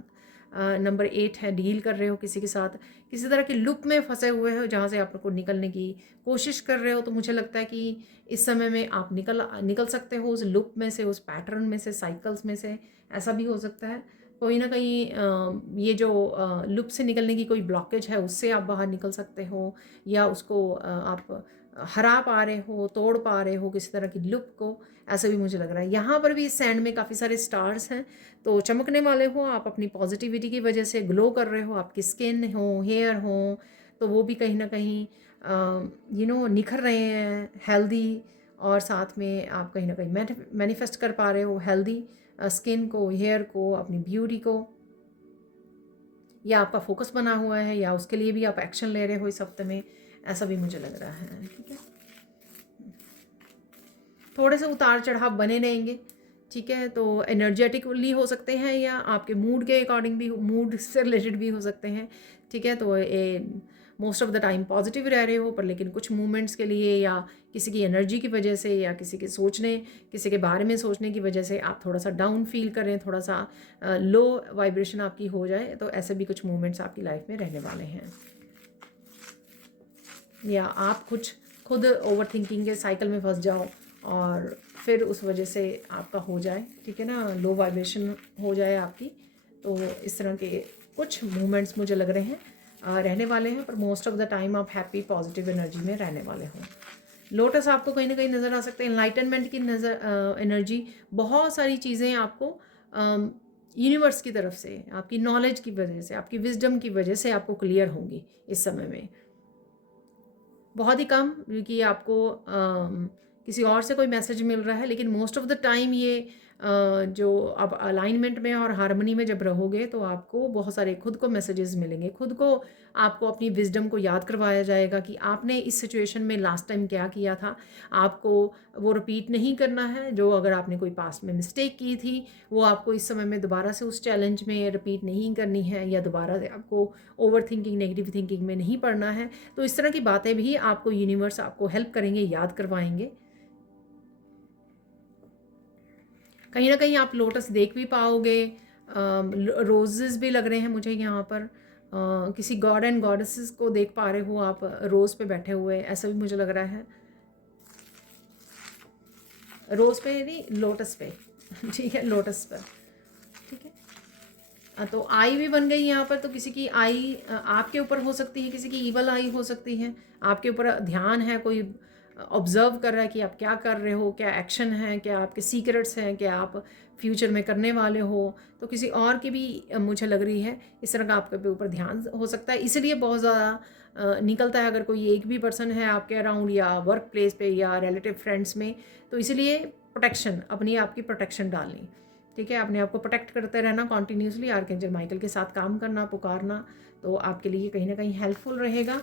नंबर 8 है, डील कर रहे हो किसी के साथ, किसी तरह के लूप में फंसे हुए हो जहाँ से आपको निकलने की कोशिश कर रहे हो। तो मुझे लगता है कि इस समय में आप निकल सकते हो उस लूप में से, उस पैटर्न में से, साइकिल्स में से, ऐसा भी हो सकता है। कोई ना कहीं ये जो लूप से निकलने की कोई ब्लॉकेज है उससे आप बाहर निकल सकते हो, या उसको आप हरा पा रहे हो, तोड़ पा रहे हो किसी तरह की लूप को, ऐसा भी मुझे लग रहा है। यहाँ पर भी सैंड में काफ़ी सारे स्टार्स हैं, तो चमकने वाले हो आप, अपनी पॉजिटिविटी की वजह से ग्लो कर रहे हो, आपकी स्किन हो, हेयर हो, तो वो भी कहीं ना कहीं निखर रहे हैं, हेल्दी। और साथ में आप कहीं ना कहीं मैनिफेस्ट कर पा रहे हो हेल्दी स्किन को, हेयर को, अपनी ब्यूटी को, या आपका फोकस बना हुआ है, या उसके लिए भी आप एक्शन ले रहे हो इस हफ्ते में, ऐसा भी मुझे लग रहा है, ठीक है। थोड़े से उतार चढ़ाव बने रहेंगे, ठीक है। तो एनर्जेटिकली हो सकते हैं, या आपके मूड के अकॉर्डिंग भी, मूड से रिलेटेड भी हो सकते हैं, ठीक है। तो most of the time positive रह रहे हो, पर लेकिन कुछ मूवमेंट्स के लिए या किसी की एनर्जी की वजह से, या किसी के सोचने, किसी के बारे में सोचने की वजह से आप थोड़ा सा डाउन फील करें, थोड़ा सा लो वाइब्रेशन आपकी हो जाए, तो ऐसे भी कुछ मूवमेंट्स आपकी लाइफ में रहने वाले हैं। या आप कुछ खुद ओवर थिंकिंग के साइकिल में फंस जाओ और फिर उस वजह से आपका हो जाए, ठीक है ना, लो वाइब्रेशन हो जाए आपकी। तो इस तरह के कुछ मूवमेंट्स मुझे लग रहे हैं रहने वाले हैं, पर मोस्ट ऑफ द टाइम आप हैप्पी पॉजिटिव एनर्जी में रहने वाले हो। लोटस आपको कहीं ना कहीं नज़र आ सकते हैं, एनलाइटनमेंट की एनर्जी, बहुत सारी चीज़ें आपको यूनिवर्स की तरफ से, आपकी नॉलेज की वजह से, आपकी विजडम की वजह से आपको क्लियर होंगी इस समय में। बहुत ही कम, क्योंकि आपको किसी और से कोई मैसेज मिल रहा है, लेकिन मोस्ट ऑफ द टाइम ये जो अब अलाइनमेंट में और हार्मनी में जब रहोगे तो आपको बहुत सारे खुद को मैसेजेस मिलेंगे, खुद को आपको अपनी विजडम को याद करवाया जाएगा कि आपने इस सिचुएशन में लास्ट टाइम क्या किया था, आपको वो रिपीट नहीं करना है। जो अगर आपने कोई पास्ट में मिस्टेक की थी वो आपको इस समय में दोबारा से उस चैलेंज में रिपीट नहीं करनी है, या दोबारा से आपको ओवर थिंकिंग, नेगेटिव थिंकिंग में नहीं पड़ना है। तो इस तरह की बातें भी आपको यूनिवर्स आपको हेल्प करेंगे, याद करवाएंगे। कहीं ना कहीं आप लोटस देख भी पाओगे, रोजेस भी लग रहे हैं मुझे यहाँ पर, किसी गॉड एंड गॉडेसेस को देख पा रहे हो आप रोज़ पे बैठे हुए, ऐसा भी मुझे लग रहा है। रोज़ पे नहीं, लोटस पे ठीक है, लोटस पर, ठीक है। तो आई भी बन गई यहाँ पर, तो किसी की आई आपके ऊपर हो सकती है, किसी की ईवल आई हो सकती है, आपके ऊपर ध्यान है, कोई ऑब्जर्व कर रहा है कि आप क्या कर रहे हो, क्या एक्शन है, क्या आपके सीक्रेट्स हैं, क्या आप फ्यूचर में करने वाले हो। तो किसी और की भी मुझे लग रही है इस तरह का आपके ऊपर ध्यान हो सकता है, इसलिए बहुत ज़्यादा निकलता है। अगर कोई एक भी पर्सन है आपके अराउंड या वर्क प्लेस पे या रिलेटिव फ्रेंड्स में, तो इसलिए प्रोटेक्शन, अपनी आपकी प्रोटेक्शन डालनी, ठीक है, अपने आप को प्रोटेक्ट करते रहना कॉन्टीन्यूसली, आर्कएंजल माइकल के साथ काम करना, पुकारना, तो आपके लिए कहीं ना कहीं हेल्पफुल रहेगा,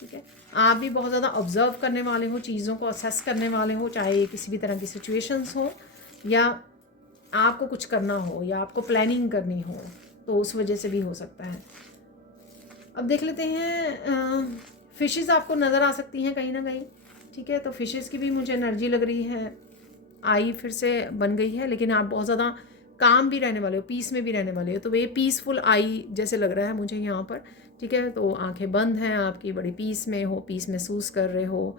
ठीक है। आप भी बहुत ज़्यादा ऑब्जर्व करने वाले हो, चीज़ों को असेस करने वाले हो, चाहे किसी भी तरह की सिचुएशंस हो या आपको कुछ करना हो या आपको प्लानिंग करनी हो, तो उस वजह से भी हो सकता है। अब देख लेते हैं, फिशेस आपको नज़र आ सकती हैं कहीं ना कहीं, ठीक है। तो फिशेस की भी मुझे एनर्जी लग रही है, आई फिर से बन गई है, लेकिन आप बहुत ज़्यादा काम भी रहने वाले हो, पीस में भी रहने वाले हो, तो ये पीसफुल आई जैसे लग रहा है मुझे यहाँ पर, ठीक है। तो आंखें बंद हैं आपकी, बड़ी पीस में हो, पीस महसूस कर रहे हो।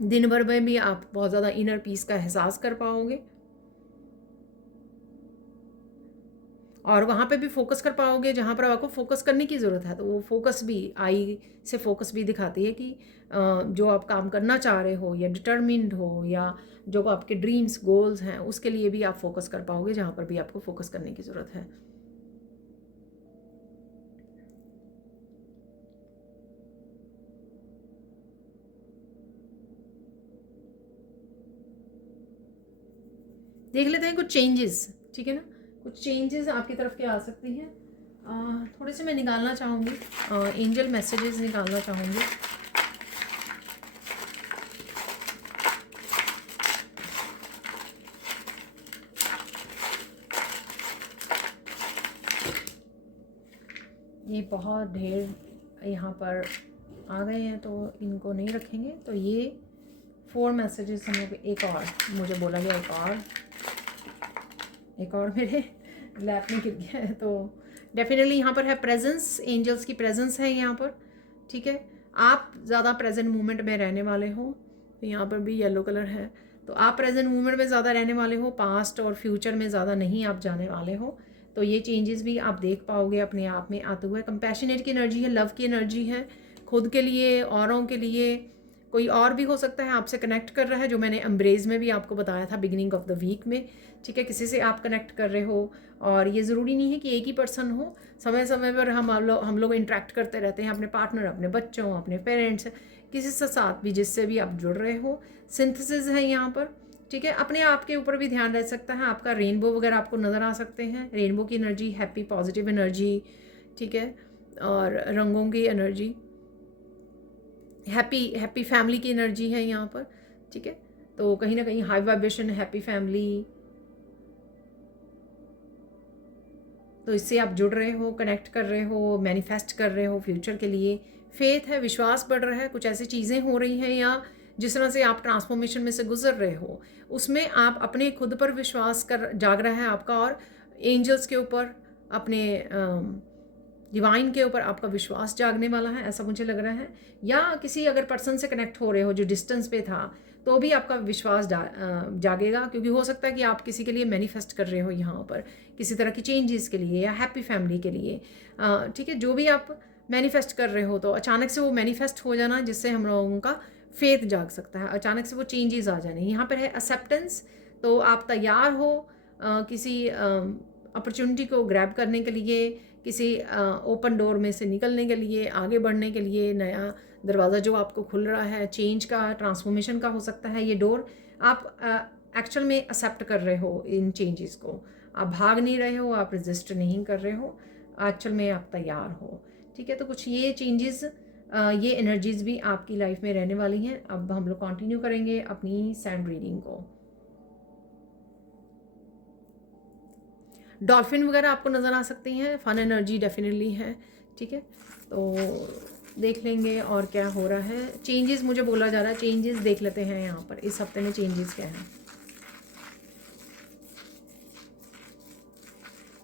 दिन भर में भी आप बहुत ज़्यादा इनर पीस का एहसास कर पाओगे और वहाँ पे भी फोकस कर पाओगे जहाँ पर आपको फोकस करने की ज़रूरत है। तो वो फोकस भी, आई से फोकस भी दिखाती है कि जो आप काम करना चाह रहे हो या डिटर्मिन्ड हो या जो आपके ड्रीम्स, गोल्स हैं, उसके लिए भी आप फोकस कर पाओगे जहाँ पर भी आपको फोकस करने की ज़रूरत है। देख लेते हैं कुछ चेंजेस, ठीक है ना, कुछ चेंजेस आपकी तरफ के आ सकती हैं। थोड़े से मैं निकालना चाहूँगी, एंजल मैसेजेस निकालना चाहूँगी। ये बहुत ढेर यहाँ पर आ गए हैं तो इनको नहीं रखेंगे, तो ये 4 मैसेजेस हम लोग, एक और मुझे बोला गया, एक और मेरे लैप में गिर गया है। तो डेफिनेटली यहाँ पर है प्रेजेंस, एंजल्स की प्रेजेंस है यहाँ पर, ठीक है। आप ज़्यादा प्रेजेंट मोमेंट में रहने वाले हो, तो यहाँ पर भी येलो कलर है, तो आप प्रेजेंट मोमेंट में ज़्यादा रहने वाले हो, पास्ट और फ्यूचर में ज़्यादा नहीं आप जाने वाले हो। तो ये चेंजेस भी आप देख पाओगे अपने आप में आते हुए। कंपैशनेट की एनर्जी है, लव की एनर्जी है, खुद के लिए, औरों के लिए। कोई और भी हो सकता है आपसे कनेक्ट कर रहा है, जो मैंने एम्ब्रेज में भी आपको बताया था बिगिनिंग ऑफ द वीक में, ठीक है। किसी से आप कनेक्ट कर रहे हो और ये ज़रूरी नहीं है कि एक ही पर्सन हो, समय समय पर हम लोग इंटरेक्ट करते रहते हैं, अपने पार्टनर, अपने बच्चों, अपने पेरेंट्स, किसी से साथ भी जिससे भी आप जुड़ रहे हो। सिंथेसिस है यहाँ पर, ठीक है। अपने आप के ऊपर भी ध्यान रह सकता है आपका, रेनबो वगैरह आपको नज़र आ सकते हैं, रेनबो की एनर्जी, हैप्पी पॉजिटिव एनर्जी, ठीक है, और रंगों की एनर्जी, हैप्पी फैमिली की एनर्जी है यहाँ पर, ठीक है। तो कहीं ना कहीं हाई वाइब्रेशन, हैप्पी फैमिली, तो इससे आप जुड़ रहे हो, कनेक्ट कर रहे हो, मैनिफेस्ट कर रहे हो फ्यूचर के लिए। फेथ है, विश्वास बढ़ रहा है, कुछ ऐसी चीज़ें हो रही हैं या जिस तरह से आप ट्रांसफॉर्मेशन में से गुजर रहे हो उसमें आप अपने खुद पर विश्वास कर जाग रहा है आपका, और एंजल्स के ऊपर, अपने डिवाइन के ऊपर आपका विश्वास जागने वाला है, ऐसा मुझे लग रहा है। या किसी अगर पर्सन से कनेक्ट हो रहे हो जो डिस्टेंस पे था, तो भी आपका विश्वास जागेगा, क्योंकि हो सकता है कि आप किसी के लिए मैनिफेस्ट कर रहे हो यहाँ पर, किसी तरह की चेंजेस के लिए या हैप्पी फैमिली के लिए, ठीक है। जो भी आप मैनिफेस्ट कर रहे हो, तो अचानक से वो मैनिफेस्ट हो जाना, जिससे हम लोगों का फेथ जाग सकता है, अचानक से वो चेंजेस आ जाने। यहाँ पर है एक्सेप्टेंस, तो आप तैयार हो किसी अपॉर्चुनिटी को ग्रैब करने के लिए, किसी ओपन डोर में से निकलने के लिए, आगे बढ़ने के लिए, नया दरवाज़ा जो आपको खुल रहा है, चेंज का, ट्रांसफॉर्मेशन का हो सकता है ये डोर। आप एक्चुअल में एक्सेप्ट कर रहे हो इन चेंजेस को। आप भाग नहीं रहे हो, आप रजिस्ट नहीं कर रहे हो, एक्चुअल में आप तैयार हो। ठीक है, तो कुछ ये चेंजेस, ये एनर्जीज भी आपकी लाइफ में रहने वाली हैं। अब हम लोग कंटिन्यू करेंगे अपनी सैंड रीडिंग को। डॉल्फिन वगैरह आपको नज़र आ सकती हैं, फन एनर्जी डेफिनेटली है। ठीक है, तो देख लेंगे और क्या हो रहा है। चेंजेस मुझे बोला जा रहा है, चेंजेस देख लेते हैं यहाँ पर इस हफ्ते में चेंजेस क्या है।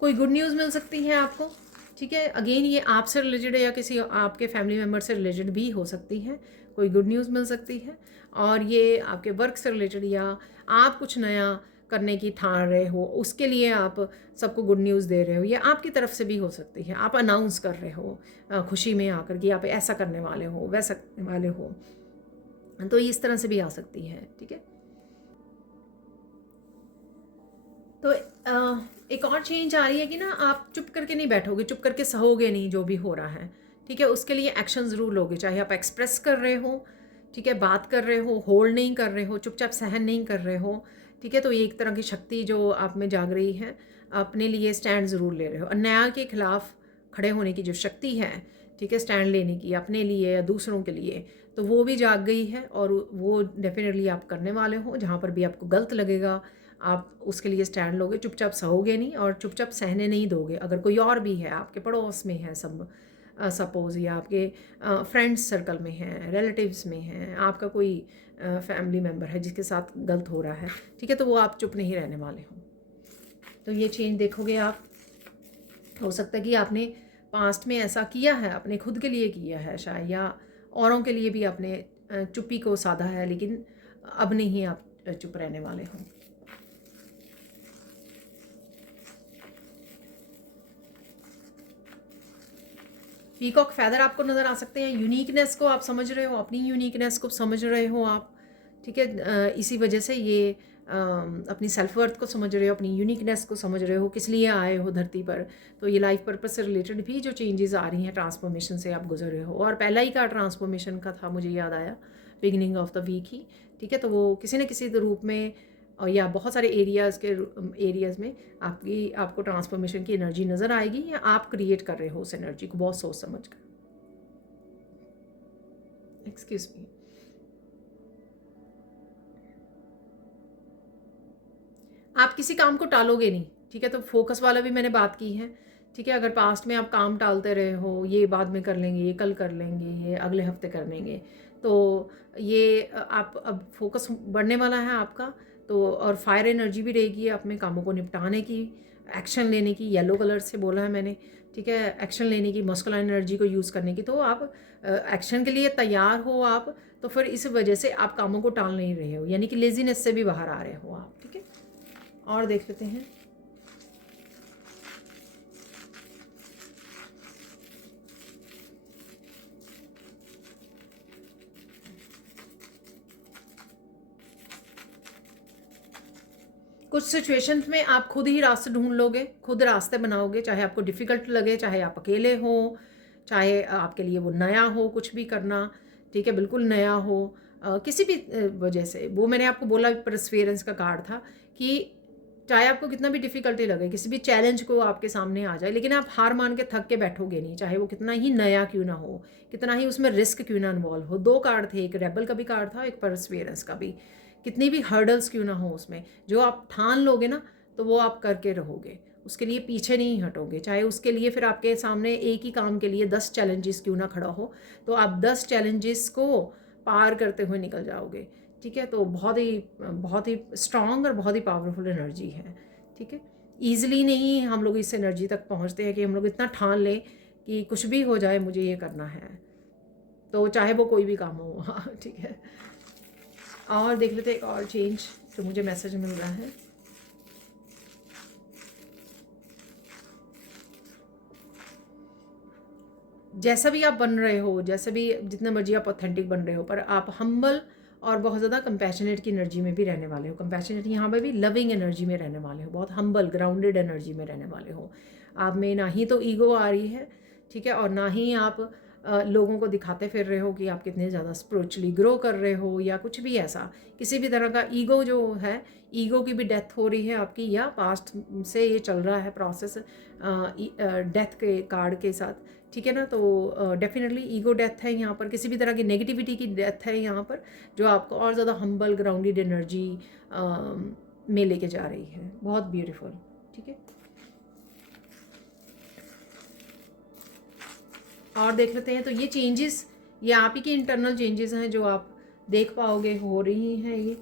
कोई गुड न्यूज़ मिल सकती है आपको। ठीक है, अगेन ये आपसे रिलेटेड है या किसी आपके फैमिली मेम्बर से रिलेटेड भी हो सकती है। कोई गुड न्यूज़ मिल सकती है और ये आपके वर्क से रिलेटेड या आप कुछ नया करने की ठान रहे हो, उसके लिए आप सबको गुड न्यूज़ दे रहे हो, या आपकी तरफ से भी हो सकती है। आप अनाउंस कर रहे हो खुशी में आकर कि आप ऐसा करने वाले हो, वैसा करने वाले हो, तो इस तरह से भी आ सकती है। ठीक है, तो एक और चेंज आ रही है कि ना आप चुप करके नहीं बैठोगे, चुप करके सहोगे नहीं जो भी हो रहा है। ठीक है, उसके लिए एक्शन ज़रूर लोगे, चाहे आप एक्सप्रेस कर रहे हो, ठीक है, बात कर रहे हो, होल्ड नहीं कर रहे हो, चुपचाप सहन नहीं कर रहे हो। ठीक है, तो ये एक तरह की शक्ति जो आप में जाग रही है, अपने लिए स्टैंड ज़रूर ले रहे हो। अन्याय के खिलाफ खड़े होने की जो शक्ति है, ठीक है, स्टैंड लेने की अपने लिए या दूसरों के लिए, तो वो भी जाग गई है और वो डेफिनेटली आप करने वाले हो। जहाँ पर भी आपको गलत लगेगा आप उसके लिए स्टैंड लोगे, चुपचाप सहोगे नहीं और चुपचाप सहने नहीं दोगे। अगर कोई और भी है, आपके पड़ोस में है सब, सपोज़, या आपके फ्रेंड्स सर्कल में हैं, रिलेटिव्स में हैं, आपका कोई फैमिली मेम्बर है जिसके साथ गलत हो रहा है, ठीक है, तो वो आप चुप नहीं रहने वाले हो। तो ये चेंज देखोगे आप। हो सकता है कि आपने पास्ट में ऐसा किया है, अपने खुद के लिए किया है शायद, या औरों के लिए भी आपने चुप्पी को साधा है, लेकिन अब नहीं आप चुप रहने वाले हो। पीकॉक फैदर आपको नज़र आ सकते हैं। यूनिकनेस को आप समझ रहे हो, अपनी यूनिकनेस को समझ रहे हो आप। ठीक है, इसी वजह से ये अपनी सेल्फ वर्थ को समझ रहे हो, अपनी यूनिकनेस को समझ रहे हो, किस लिए आए हो धरती पर। तो ये लाइफ पर्पस से रिलेटेड भी जो चेंजेस आ रही हैं, ट्रांसफॉर्मेशन से आप गुजर रहे हो। और पहला ही का ट्रांसफॉर्मेशन का था, मुझे याद आया, बिगिनिंग ऑफ द वीक ही। ठीक है, तो वो किसी न किसी रूप में और या बहुत सारे एरियाज़ में आपको ट्रांसफॉर्मेशन की एनर्जी नज़र आएगी, या आप क्रिएट कर रहे हो उस एनर्जी को बहुत सोच समझ कर। Excuse me. आप किसी काम को टालोगे नहीं। ठीक है, तो फोकस वाला भी मैंने बात की है। ठीक है, अगर पास्ट में आप काम टालते रहे हो, ये बाद में कर लेंगे, ये कल कर लेंगे, ये अगले हफ्ते कर लेंगे, तो ये आप अब फोकस बढ़ने वाला है आपका। तो और फायर एनर्जी भी रहेगी अपने कामों को निपटाने की, एक्शन लेने की। येलो कलर से बोला है मैंने। ठीक है, एक्शन लेने की, मस्कुलाइन एनर्जी को यूज़ करने की। तो आप एक्शन के लिए तैयार हो आप, तो फिर इस वजह से आप कामों को टाल नहीं रहे हो, यानी कि लेजीनेस से भी बाहर आ रहे हो आप। ठीक है, और देख लेते हैं। कुछ सिचुएशंस में आप खुद ही रास्ते ढूंढ लोगे, खुद रास्ते बनाओगे, चाहे आपको डिफ़िकल्ट लगे, चाहे आप अकेले हो, चाहे आपके लिए वो नया हो कुछ भी करना। ठीक है, बिल्कुल नया हो, किसी भी वजह से। वो मैंने आपको बोला, परसेवरेंस का कार्ड था कि चाहे आपको कितना भी डिफ़िकल्टी लगे, किसी भी चैलेंज को आपके सामने आ जाए, लेकिन आप हार मान के थक के बैठोगे नहीं, चाहे वो कितना ही नया क्यों ना हो, कितना ही उसमें रिस्क क्यों ना इन्वॉल्व हो। 2 कार्ड थे, एक रेबल का भी कार्ड था, एक परसेवरेंस का भी। कितनी भी हर्डल्स क्यों ना हो उसमें, जो आप ठान लोगे ना, तो वो आप करके रहोगे, उसके लिए पीछे नहीं हटोगे। चाहे उसके लिए फिर आपके सामने एक ही काम के लिए 10 चैलेंजेस क्यों ना खड़ा हो, तो आप 10 चैलेंजेस को पार करते हुए निकल जाओगे। ठीक है, तो बहुत ही स्ट्रॉन्ग और बहुत ही पावरफुल एनर्जी है। ठीक है, ईजिली नहीं हम लोग इस एनर्जी तक पहुंचते हैं कि हम लोग इतना ठान लें कि कुछ भी हो जाए मुझे ये करना है, तो चाहे वो कोई भी काम हो। ठीक है, और देख लेते एक और चेंज जो मुझे मैसेज मिल रहा है। जैसा भी आप बन रहे हो, जैसे भी जितने मर्जी आप ऑथेंटिक बन रहे हो, पर आप हम्बल और बहुत ज़्यादा कंपैशनेट की एनर्जी में भी रहने वाले हो। कंपैशनेट यहाँ पे भी लविंग एनर्जी में रहने वाले हो, बहुत हम्बल ग्राउंडेड एनर्जी में रहने वाले हो। आप में ना ही तो ईगो आ रही है, ठीक है, और ना ही आप लोगों को दिखाते फिर रहे हो कि आप कितने ज़्यादा स्पिरिचुअली ग्रो कर रहे हो, या कुछ भी ऐसा किसी भी तरह का ईगो जो है, ईगो की भी डेथ हो रही है आपकी, या पास्ट से ये चल रहा है प्रोसेस डेथ के कार्ड के साथ, ठीक है ना। तो डेफिनेटली ईगो डेथ है यहाँ पर, किसी भी तरह की नेगेटिविटी की डेथ है यहाँ पर, जो आपको और ज़्यादा हम्बल ग्राउंडेड एनर्जी में लेके जा रही है। बहुत ब्यूटीफुल, ठीक है। और देख लेते हैं, तो ये चेंजेस, ये आप ही की इंटरनल चेंजेस हैं जो आप देख पाओगे हो रही हैं। ये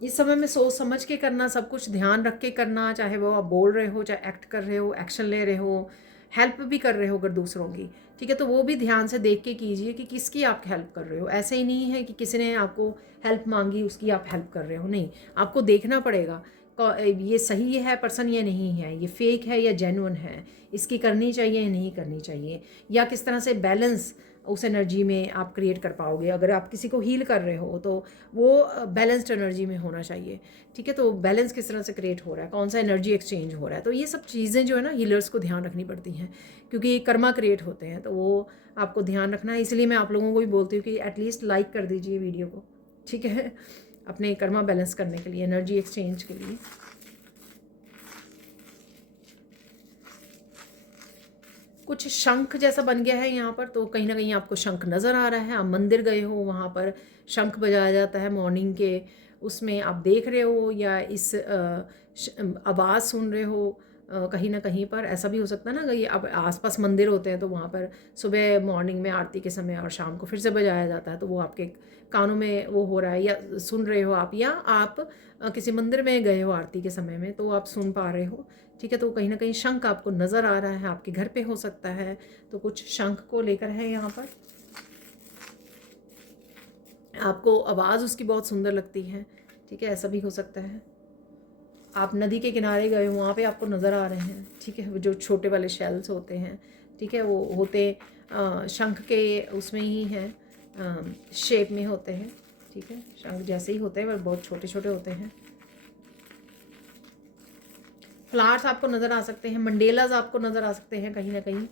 इस समय में सोच समझ के करना, सब कुछ ध्यान रख के करना, चाहे वो आप बोल रहे हो, चाहे एक्ट कर रहे हो, एक्शन ले रहे हो, हेल्प भी कर रहे हो अगर दूसरों की, ठीक है, तो वो भी ध्यान से देख के कीजिए कि किसकी आप हेल्प कर रहे हो। ऐसे ही नहीं है कि किसी ने आपको हेल्प मांगी उसकी आप हेल्प कर रहे हो, नहीं, आपको देखना पड़ेगा ये सही है पर्सन या नहीं है, ये फेक है या जेन्युइन है, इसकी करनी चाहिए या नहीं करनी चाहिए, या किस तरह से बैलेंस उस एनर्जी में आप क्रिएट कर पाओगे। अगर आप किसी को हील कर रहे हो तो वो बैलेंस्ड एनर्जी में होना चाहिए, ठीक है। तो बैलेंस किस तरह से क्रिएट हो रहा है, कौन सा एनर्जी एक्सचेंज हो रहा है, तो ये सब चीज़ें जो है ना हीलर्स को ध्यान रखनी पड़ती हैं, क्योंकि कर्मा क्रिएट होते हैं, तो वो आपको ध्यान रखना है। इसलिए मैं आप लोगों को भी बोलती हूँ कि एटलीस्ट लाइक कर दीजिए वीडियो को, ठीक है, अपने कर्मा बैलेंस करने के लिए, एनर्जी एक्सचेंज के लिए। कुछ शंख जैसा बन गया है यहाँ पर, तो कहीं ना कहीं आपको शंख नज़र आ रहा है, आप मंदिर गए हो, वहाँ पर शंख बजाया जाता है मॉर्निंग के, उसमें आप देख रहे हो या इस आवाज़ सुन रहे हो कहीं ना कहीं पर। ऐसा भी हो सकता है ना, कहीं अब आसपास मंदिर होते हैं तो वहाँ पर सुबह मॉर्निंग में आरती के समय और शाम को फिर से बजाया जाता है, तो वो आपके कानों में वो हो रहा है या सुन रहे हो आप, या आप किसी मंदिर में गए हो आरती के समय में तो आप सुन पा रहे हो, ठीक है। तो कहीं ना कहीं शंख आपको नज़र आ रहा है, आपके घर पे हो सकता है, तो कुछ शंख को लेकर है यहाँ पर। आपको आवाज़ उसकी बहुत सुंदर लगती है, ठीक है, ऐसा भी हो सकता है। आप नदी के किनारे गए हो, वहाँ पे आपको नज़र आ रहे हैं, ठीक है, जो छोटे वाले शेल्स होते हैं, ठीक है, वो होते शंख के उसमें ही हैं, शेप में होते हैं, ठीक है, शंख जैसे ही होते हैं पर बहुत छोटे छोटे होते हैं। फ्लावर्स आपको नज़र आ सकते हैं, मंडेलाज आपको नज़र आ सकते हैं कहीं ना कहीं,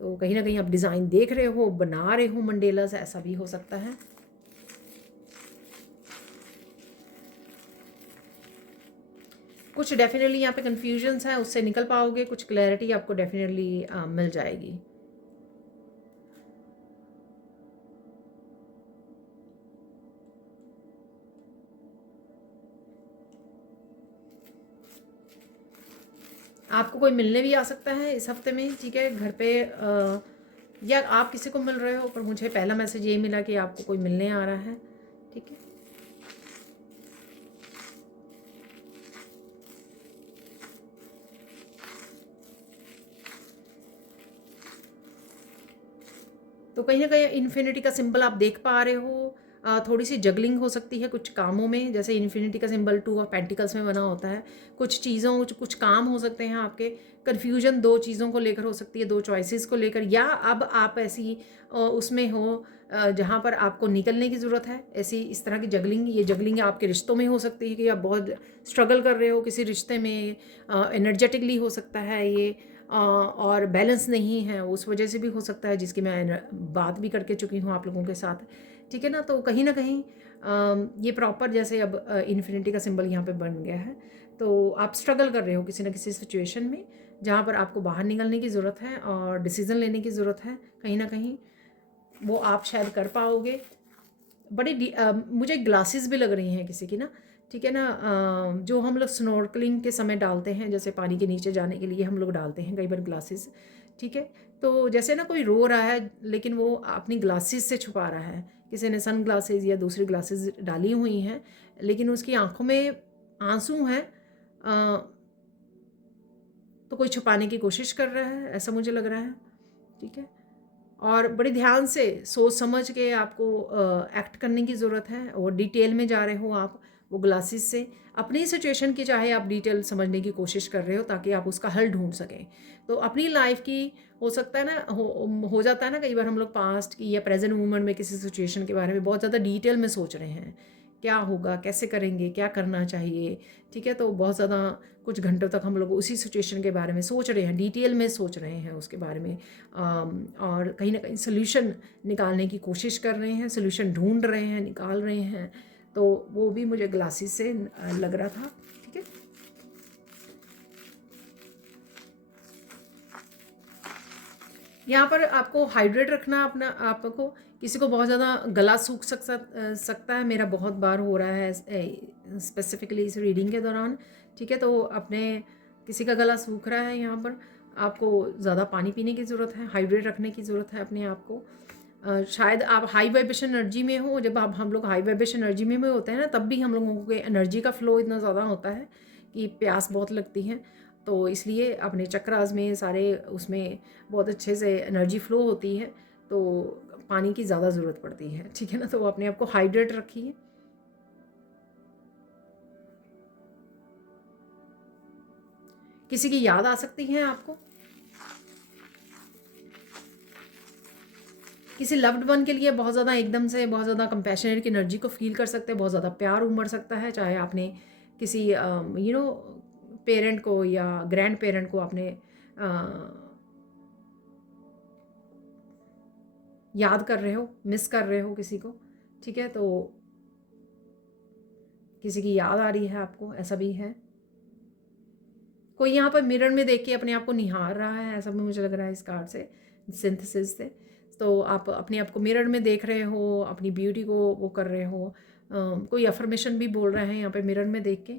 तो कहीं ना कहीं आप डिज़ाइन देख रहे हो, बना रहे हो मंडेलाज, ऐसा भी हो सकता है। कुछ डेफिनेटली यहाँ पे कन्फ्यूजन्स हैं, उससे निकल पाओगे, कुछ क्लैरिटी आपको डेफिनेटली मिल जाएगी। आपको कोई मिलने भी आ सकता है इस हफ्ते में, ठीक है, घर पे या आप किसी को मिल रहे हो, पर मुझे पहला मैसेज ये मिला कि आपको कोई मिलने आ रहा है, ठीक है। तो कहीं ना कहीं इन्फिनिटी का सिंबल आप देख पा रहे हो, थोड़ी सी जगलिंग हो सकती है कुछ कामों में, जैसे इन्फिनिटी का सिंबल 2 ऑफ पेंटिकल्स में बना होता है, कुछ चीज़ों कुछ काम हो सकते हैं आपके, कन्फ्यूजन दो चीज़ों को लेकर हो सकती है, दो चॉइसेस को लेकर, या अब आप ऐसी उसमें हो जहाँ पर आपको निकलने की ज़रूरत है, ऐसी इस तरह की जगलिंग, ये जगलिंग आपके रिश्तों में हो सकती है कि आप बहुत स्ट्रगल कर रहे हो किसी रिश्ते में, एनर्जेटिकली हो सकता है ये, और बैलेंस नहीं है, उस वजह से भी हो सकता है, जिसकी मैं बात भी करके चुकी हूँ आप लोगों के साथ, ठीक है ना। तो कहीं ना कहीं ये प्रॉपर जैसे अब इन्फिनिटी का सिंबल यहाँ पे बन गया है, तो आप स्ट्रगल कर रहे हो किसी ना किसी सिचुएशन में, जहाँ पर आपको बाहर निकलने की ज़रूरत है और डिसीज़न लेने की ज़रूरत है, कहीं ना कहीं वो आप शायद कर पाओगे। मुझे ग्लासेस भी लग रही हैं किसी की ना, ठीक है ना, जो हम लोग स्नॉर्कलिंग के समय डालते हैं, जैसे पानी के नीचे जाने के लिए हम लोग डालते हैं कई बार ग्लासेस, ठीक है। तो जैसे ना कोई रो रहा है लेकिन वो अपनी ग्लासेस से छुपा रहा है, किसी ने सन ग्लासेस या दूसरी ग्लासेस डाली हुई हैं, लेकिन उसकी आंखों में आंसू हैं, तो कोई छुपाने की कोशिश कर रहा है, ऐसा मुझे लग रहा है, ठीक है। और बड़े ध्यान से सोच समझ के आपको एक्ट करने की ज़रूरत है, और डिटेल में जा रहे हो आप वो ग्लासेस से, अपनी सिचुएशन की चाहे आप डिटेल समझने की कोशिश कर रहे हो ताकि आप उसका हल ढूंढ सकें। तो अपनी लाइफ की हो सकता है ना, हो जाता है ना कई बार हम लोग पास्ट की या प्रेजेंट मोमेंट में किसी सिचुएशन के बारे में बहुत ज़्यादा डिटेल में सोच रहे हैं क्या होगा, कैसे करेंगे, क्या करना चाहिए, ठीक है। तो बहुत ज़्यादा कुछ घंटों तक हम लोग उसी सिचुएशन के बारे में सोच रहे हैं, डिटेल में सोच रहे हैं उसके बारे में, और कहीं ना कहीं सोल्यूशन निकालने की कोशिश कर रहे हैं, सोल्यूशन ढूंढ रहे हैं, निकाल रहे हैं। तो वो भी मुझे ग्लासेस से लग रहा था, ठीक है। यहाँ पर आपको हाइड्रेट रखना अपना आपको। किसी को बहुत ज़्यादा गला सूख सकता है, मेरा बहुत बार हो रहा है स्पेसिफिकली इस रीडिंग के दौरान, ठीक है। तो अपने किसी का गला सूख रहा है, यहाँ पर आपको ज़्यादा पानी पीने की ज़रूरत है, हाइड्रेट रखने की ज़रूरत है अपने आप को। शायद आप हाई वाइब्रेशन एनर्जी में हो, जब आप हम लोग हाई वाइब्रेशन एनर्जी में होते हैं ना, तब भी हम लोगों को एनर्जी का फ्लो इतना ज़्यादा होता है कि प्यास बहुत लगती है। तो इसलिए अपने चक्रास में सारे उसमें बहुत अच्छे से एनर्जी फ्लो होती है, तो पानी की ज़्यादा ज़रूरत पड़ती है, ठीक है ना। तो अपने आप को हाइड्रेट रखिए। किसी की याद आ सकती है आपको, किसी लव्ड वन के लिए बहुत ज़्यादा एकदम से बहुत ज़्यादा कंपैशनेट की एनर्जी को फील कर सकते हैं, बहुत ज़्यादा प्यार उमड़ सकता है। चाहे आपने किसी पेरेंट को या ग्रैंड पेरेंट को आपने याद कर रहे हो, मिस कर रहे हो किसी को, ठीक है। तो किसी की याद आ रही है आपको, ऐसा भी है। कोई यहाँ पर मिरर में देख के अपने आप को निहार रहा है, ऐसा भी मुझे लग रहा है इस कार्ड से, सिंथेसिस से। तो आप अपने आप को मिरर में देख रहे हो, अपनी ब्यूटी को वो कर रहे हो। कोई अफर्मेशन भी बोल रहे हैं यहाँ पे मिरर में देख के।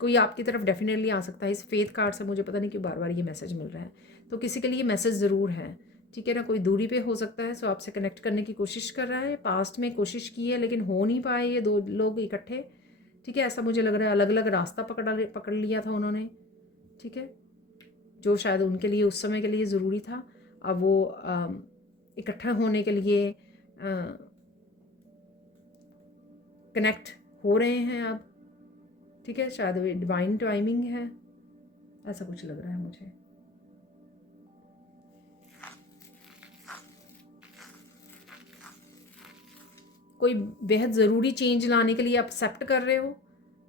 कोई आपकी तरफ डेफिनेटली आ सकता है। इस फेथ कार्ड से मुझे पता नहीं क्यों बार बार ये मैसेज मिल रहा है, तो किसी के लिए मैसेज ज़रूर है, ठीक है ना। कोई दूरी पे हो सकता है, सो आपसे कनेक्ट करने की कोशिश कर रहा है। पास्ट में कोशिश की है लेकिन हो नहीं पाए ये दो लोग इकट्ठे, ठीक है। ऐसा मुझे लग रहा है अलग अलग रास्ता पकड़ लिया था उन्होंने, ठीक है। जो शायद उनके लिए उस समय के लिए ज़रूरी था, अब वो इकट्ठा होने के लिए कनेक्ट हो रहे हैं अब, ठीक है। शायद वो डिवाइन टाइमिंग है, ऐसा कुछ लग रहा है मुझे। कोई बेहद ज़रूरी चेंज लाने के लिए आप एक्सेप्ट कर रहे हो,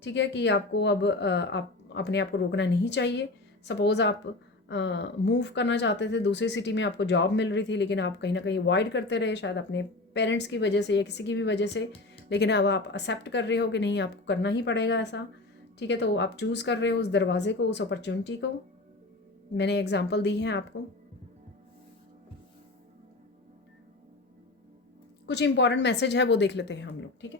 ठीक है, कि आपको अब आप अपने आप को रोकना नहीं चाहिए। सपोज़ आप मूव करना चाहते थे दूसरी सिटी में, आपको जॉब मिल रही थी, लेकिन आप कहीं ना कहीं अवॉइड करते रहे, शायद अपने पेरेंट्स की वजह से या किसी की भी वजह से। लेकिन अब आप एक्सेप्ट कर रहे हो कि नहीं, आपको करना ही पड़ेगा ऐसा, ठीक है। तो आप चूज़ कर रहे हो उस दरवाजे को, उस अपॉर्चुनिटी को। मैंने एग्जांपल दी है आपको। कुछ इंपॉर्टेंट मैसेज है वो देख लेते हैं हम लोग, ठीक है।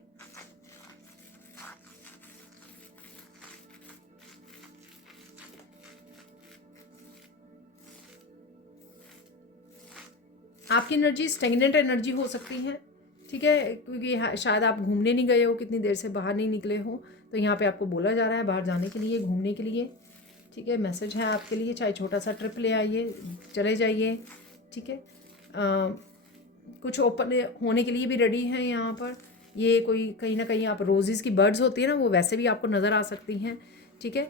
आपकी एनर्जी स्टेगनेंट एनर्जी हो सकती है, ठीक है, क्योंकि शायद आप घूमने नहीं गए हो, कितनी देर से बाहर नहीं निकले हो, तो यहाँ पे आपको बोला जा रहा है बाहर जाने के लिए, घूमने के लिए, ठीक है। मैसेज है आपके लिए, चाहे छोटा सा ट्रिप ले आइए, चले जाइए, ठीक है। कुछ ओपन होने के लिए भी रेडी हैं यहाँ पर। ये कोई कहीं ना कहीं आप रोजेज़ की बर्ड्स होती है ना, वो वैसे भी आपको नज़र आ सकती हैं, ठीक है।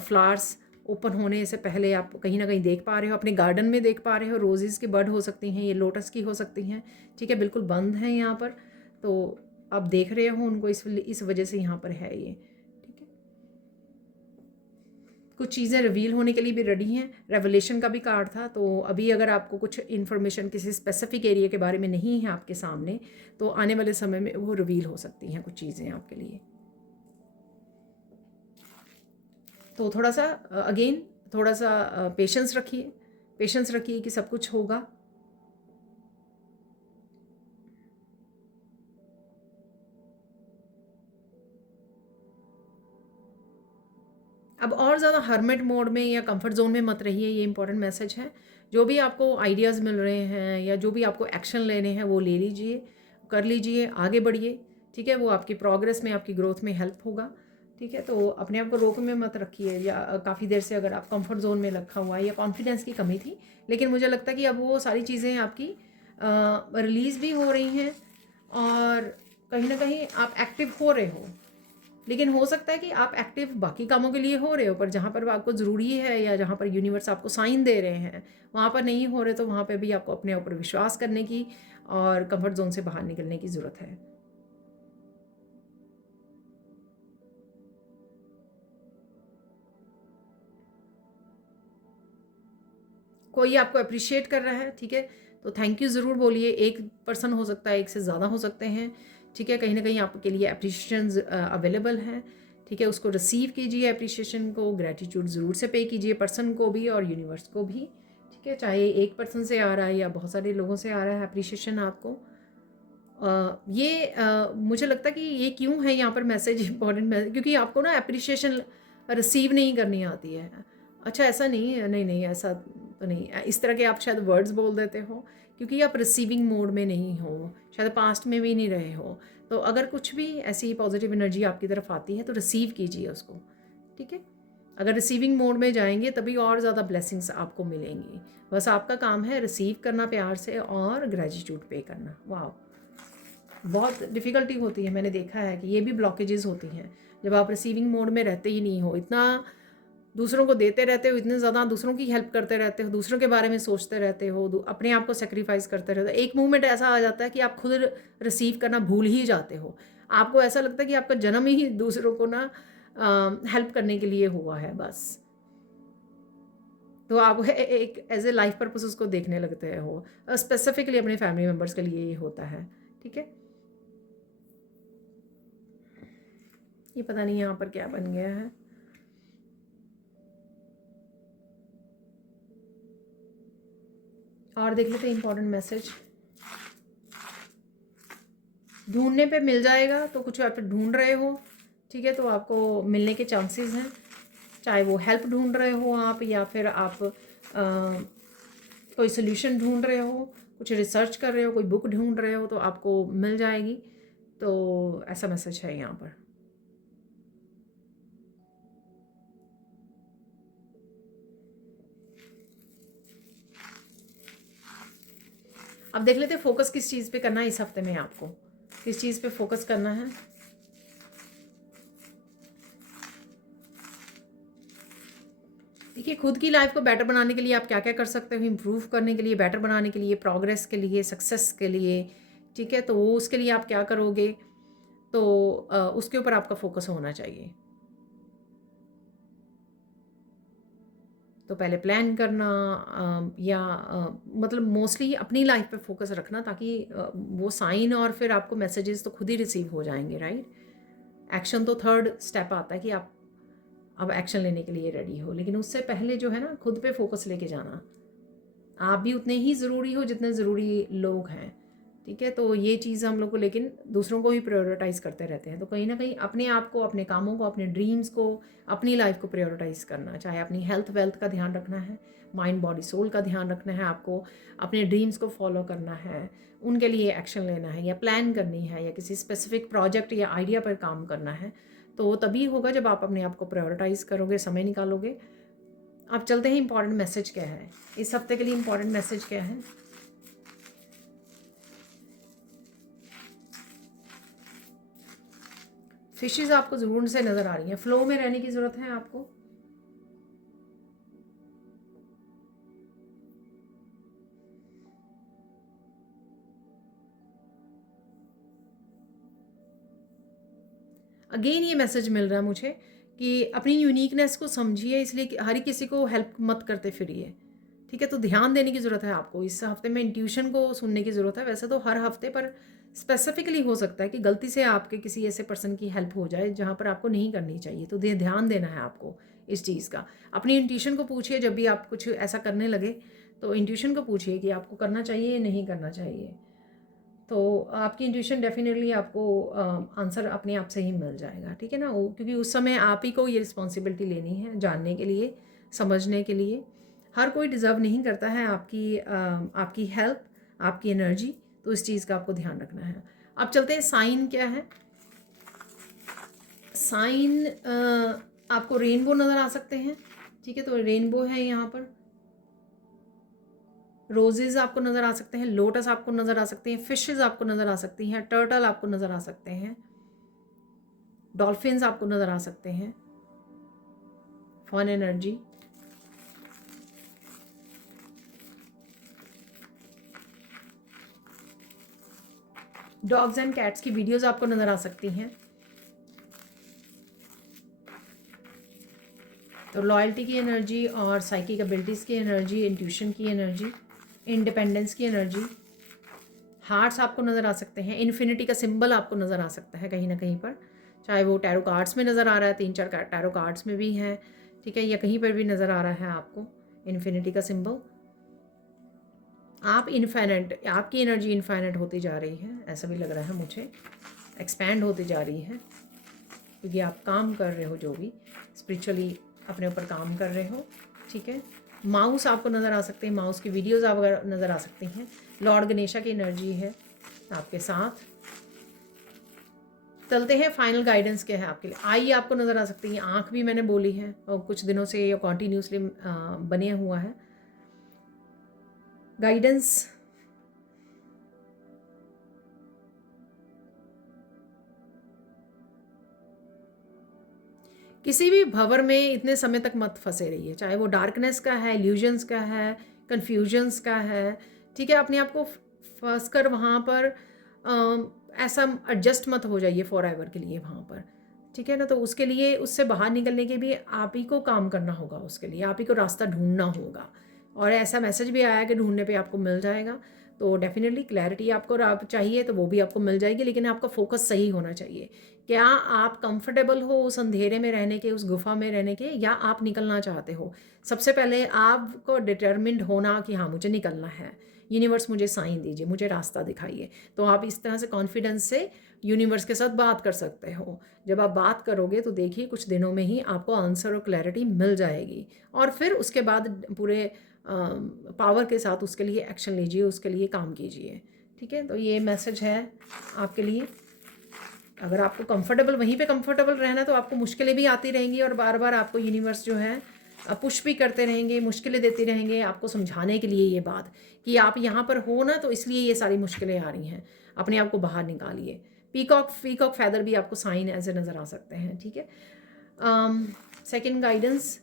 फ्लावर्स ओपन होने से पहले आप कहीं ना कहीं देख पा रहे हो, अपने गार्डन में देख पा रहे हो। रोजेज़ की बर्ड हो सकती हैं, ये लोटस की हो सकती हैं, ठीक है। बिल्कुल बंद हैं यहाँ पर, तो आप देख रहे हो उनको, इस वजह से यहाँ पर है ये, ठीक है। कुछ चीज़ें रिवील होने के लिए भी रेडी हैं। रेवलेशन का भी कार्ड था, तो अभी अगर आपको कुछ इन्फॉर्मेशन किसी स्पेसिफिक एरिया के बारे में नहीं है आपके सामने, तो आने वाले समय में वो रिवील हो सकती हैं कुछ चीज़ें आपके लिए। तो थोड़ा सा अगेन थोड़ा सा पेशेंस रखिए कि सब कुछ होगा। अब और ज़्यादा हर्मिट मोड में या कंफर्ट जोन में मत रहिए, ये इंपॉर्टेंट मैसेज है। जो भी आपको आइडियाज़ मिल रहे हैं या जो भी आपको एक्शन लेने हैं वो ले लीजिए, कर लीजिए, आगे बढ़िए, ठीक है। वो आपकी प्रोग्रेस में, आपकी ग्रोथ में हेल्प होगा, ठीक है। तो अपने आप को रोक में मत रखिए, या काफ़ी देर से अगर आप कंफर्ट जोन में रखा हुआ है या कॉन्फिडेंस की कमी थी, लेकिन मुझे लगता है कि अब वो सारी चीज़ें आपकी रिलीज़ भी हो रही हैं और कहीं ना कहीं आप एक्टिव हो रहे हो, लेकिन हो सकता है कि आप एक्टिव बाकी कामों के लिए हो रहे हो, पर जहाँ पर आपको ज़रूरी है या जहाँ पर यूनिवर्स आपको साइन दे रहे हैं वहाँ पर नहीं हो रहे, तो वहाँ पे भी आपको अपने ऊपर विश्वास करने की और कंफर्ट जोन से बाहर निकलने की ज़रूरत है। कोई आपको अप्रिशिएट कर रहा है, ठीक है, तो थैंक यू ज़रूर बोलिए। एक पर्सन हो सकता है, एक से ज़्यादा हो सकते हैं, ठीक है, कहीं ना कहीं आपके लिए अप्रिशिएशन अवेलेबल है, ठीक है, उसको रिसीव कीजिए, अप्रिशिएशन को, ग्रैटिट्यूड ज़रूर से पे कीजिए, पर्सन को भी और यूनिवर्स को भी, ठीक है, चाहे एक पर्सन से आ रहा है या बहुत सारे लोगों से आ रहा है अप्रिशिएशन आपको। मुझे लगता है कि ये क्यों है यहाँ पर मैसेज इंपॉर्टेंट, क्योंकि आपको ना अप्रिशिएशन रिसीव नहीं करनी आती है। अच्छा, ऐसा नहीं है, नहीं नहीं, ऐसा तो नहीं, इस तरह के आप शायद वर्ड्स बोल देते हो क्योंकि आप रिसीविंग मोड में नहीं हो, शायद पास्ट में भी नहीं रहे हो। तो अगर कुछ भी ऐसी पॉजिटिव एनर्जी आपकी तरफ आती है तो रिसीव कीजिए उसको, ठीक है। अगर रिसीविंग मोड में जाएंगे तभी और ज़्यादा ब्लेसिंग्स आपको मिलेंगी। बस आपका काम है रिसीव करना प्यार से और ग्रेटिट्यूड पे करना। वाह, बहुत डिफ़िकल्टी होती है, मैंने देखा है कि ये भी ब्लॉकेजेस होती हैं जब आप रिसीविंग मोड में रहते ही नहीं हो, इतना दूसरों को देते रहते हो, इतने ज़्यादा दूसरों की हेल्प करते रहते हो, दूसरों के बारे में सोचते रहते हो, अपने आप को सेक्रीफाइस करते रहते हो, एक मोमेंट ऐसा आ जाता है कि आप खुद रिसीव करना भूल ही जाते हो। आपको ऐसा लगता है कि आपका जन्म ही दूसरों को ना हेल्प करने के लिए हुआ है बस। तो आप एक एज ए लाइफ पर्पस उसको देखने लगते हो। स्पेसिफिकली अपने फैमिली मेम्बर्स के लिए ये होता है, ठीक है। ये पता नहीं यहाँ पर क्या बन गया है। और देख लेते हैं इंपॉर्टेंट मैसेज। ढूंढने पे मिल जाएगा, तो कुछ आप ढूंढ रहे हो, ठीक है, तो आपको मिलने के चांसेस हैं। चाहे वो हेल्प ढूंढ रहे हो आप, या फिर आप कोई सोल्यूशन ढूंढ रहे हो, कुछ रिसर्च कर रहे हो, कोई बुक ढूंढ रहे हो, तो आपको मिल जाएगी। तो ऐसा मैसेज है यहाँ पर। अब देख लेते हैं फोकस किस चीज़ पे करना है इस हफ्ते में, आपको किस चीज़ पे फोकस करना है। देखिए, खुद की लाइफ को बेटर बनाने के लिए आप क्या क्या कर सकते हो, इम्प्रूव करने के लिए, बेटर बनाने के लिए, प्रोग्रेस के लिए, सक्सेस के लिए, ठीक है, तो वो उसके लिए आप क्या करोगे, तो उसके ऊपर आपका फोकस होना चाहिए। तो पहले प्लान करना, मतलब मोस्टली अपनी लाइफ पे फोकस रखना, ताकि वो साइन और फिर आपको मैसेजेस तो खुद ही रिसीव हो जाएंगे, राइट। एक्शन तो थर्ड स्टेप आता है कि आप अब एक्शन लेने के लिए रेडी हो, लेकिन उससे पहले जो है ना, खुद पे फोकस लेके जाना। आप भी उतने ही ज़रूरी हो जितने ज़रूरी लोग हैं, ठीक है। तो ये चीज़ हम लोग को, लेकिन दूसरों को ही प्रायोरिटाइज़ करते रहते हैं। तो कहीं ना कहीं अपने आप को, अपने कामों को, अपने ड्रीम्स को, अपनी लाइफ को प्रायोरिटाइज़ करना, चाहे अपनी हेल्थ वेल्थ का ध्यान रखना है, माइंड बॉडी सोल का ध्यान रखना है, आपको अपने ड्रीम्स को फॉलो करना है, उनके लिए एक्शन लेना है, या प्लान करनी है, या किसी स्पेसिफिक प्रोजेक्ट या आइडिया पर काम करना है, तो तभी होगा जब आप अपने आप को प्रायोरिटाइज़ करोगे, समय निकालोगे। अब चलते हैं इंपॉर्टेंट मैसेज क्या है इस हफ्ते के लिए। इंपॉर्टेंट मैसेज क्या है? फिशेस आपको ज़रूर से नज़र आ रही हैं, फ्लो में रहने की ज़रूरत है आपको। अगेन ये मैसेज मिल रहा है मुझे कि अपनी यूनिकनेस को समझिए, इसलिए कि हर किसी को हेल्प मत करते फिरिए, ठीक है। तो ध्यान देने की ज़रूरत है आपको इस हफ्ते में, इंट्यूशन को सुनने की ज़रूरत है। वैसे तो हर हफ्ते, पर स्पेसिफिकली हो सकता है कि गलती से आपके किसी ऐसे पर्सन की हेल्प हो जाए जहाँ पर आपको नहीं करनी चाहिए, तो ध्यान देना है आपको इस चीज़ का। अपनी इंट्यूशन को पूछिए, जब भी आप कुछ ऐसा करने लगे तो इंट्यूशन को पूछिए कि आपको करना चाहिए या नहीं करना चाहिए। तो आपकी इंट्यूशन डेफिनेटली आपको आंसर अपने आप से ही मिल जाएगा, ठीक है ना। वो क्योंकि उस समय आप ही को ये रिस्पॉन्सिबिलिटी लेनी है, जानने के लिए, समझने के लिए। हर कोई डिज़र्व नहीं करता है आपकी हेल्प, आपकी एनर्जी, तो इस चीज़ का आपको ध्यान रखना है। अब चलते हैं साइन क्या है। साइन आपको रेनबो नज़र आ सकते हैं, ठीक है, तो रेनबो है यहाँ पर। रोजेज़ आपको नज़र आ सकते हैं, लोटस आपको नज़र आ सकते हैं, फिशेज़ आपको नज़र आ सकती हैं, टर्टल आपको नज़र आ सकते हैं, डॉल्फिन्स आपको नज़र आ सकते हैं, fun energy. Dogs and cats की वीडियोस आपको नज़र आ सकती हैं। तो लॉयल्टी की एनर्जी और साइकिक एबिलिटीज़ की एनर्जी, इंट्यूशन की एनर्जी, इंडिपेंडेंस की एनर्जी। हार्ट्स आपको नज़र आ सकते हैं, इन्फिनिटी का सिंबल आपको नज़र आ सकता है कहीं ना कहीं पर, चाहे वो टैरो कार्ड्स में नज़र आ रहा है, 3-4 टैरो कार्ड्स में भी है, ठीक है, या कहीं पर भी नज़र आ रहा है आपको इन्फिनिटी का सिंबल। आप इनफाइनाइट, आपकी एनर्जी इनफाइनाइट होती जा रही है, ऐसा भी लग रहा है मुझे, एक्सपैंड होती जा रही है, क्योंकि आप काम कर रहे हो, जो भी स्पिरिचुअली अपने ऊपर काम कर रहे हो, ठीक है। माउस आपको नज़र आ सकते हैं, माउस की वीडियोस आप नज़र आ सकती हैं। लॉर्ड गणेशा की एनर्जी है आपके साथ। चलते हैं फाइनल गाइडेंस क्या है आपके लिए। आई आपको नज़र आ सकती है, आँख भी मैंने बोली है और कुछ दिनों से ये कॉन्टीन्यूसली बने हुआ है। गाइडेंस किसी भी भंवर में इतने समय तक मत फंसे रहिए, चाहे वो डार्कनेस का है, इल्यूजन्स का है, कन्फ्यूजन्स का है, ठीक है। अपने आप को फंस कर वहाँ पर ऐसा एडजस्ट मत हो जाइए फॉर एवर के लिए वहाँ पर, ठीक है ना। तो उसके लिए, उससे बाहर निकलने के भी आप ही को काम करना होगा, उसके लिए आप ही को रास्ता ढूंढना होगा। और ऐसा मैसेज भी आया कि ढूंढने पे आपको मिल जाएगा। तो डेफिनेटली क्लैरिटी आपको चाहिए तो वो भी आपको मिल जाएगी, लेकिन आपका फोकस सही होना चाहिए। क्या आप कंफर्टेबल हो उस अंधेरे में रहने के, उस गुफा में रहने के, या आप निकलना चाहते हो? सबसे पहले आपको डिटर्मिन्ड होना कि हाँ मुझे निकलना है, यूनिवर्स मुझे साइन दीजिए, मुझे रास्ता दिखाइए। तो आप इस तरह से कॉन्फिडेंस से यूनिवर्स के साथ बात कर सकते हो। जब आप बात करोगे तो देखिए कुछ दिनों में ही आपको आंसर और क्लैरिटी मिल जाएगी, और फिर उसके बाद पूरे पावर के साथ उसके लिए एक्शन लीजिए, उसके लिए काम कीजिए, ठीक है। तो ये मैसेज है आपके लिए। अगर आपको कंफर्टेबल, वहीं पे कंफर्टेबल रहना है, तो आपको मुश्किलें भी आती रहेंगी और बार बार आपको यूनिवर्स जो है पुश भी करते रहेंगे, मुश्किलें देते रहेंगे आपको समझाने के लिए ये बात कि आप यहाँ पर हो ना, तो इसलिए ये सारी मुश्किलें आ रही हैं, अपने आप को बाहर निकालिए। पीकॉक फैदर भी आपको साइन ऐसे नज़र आ सकते हैं, ठीक है। सेकेंड गाइडेंस,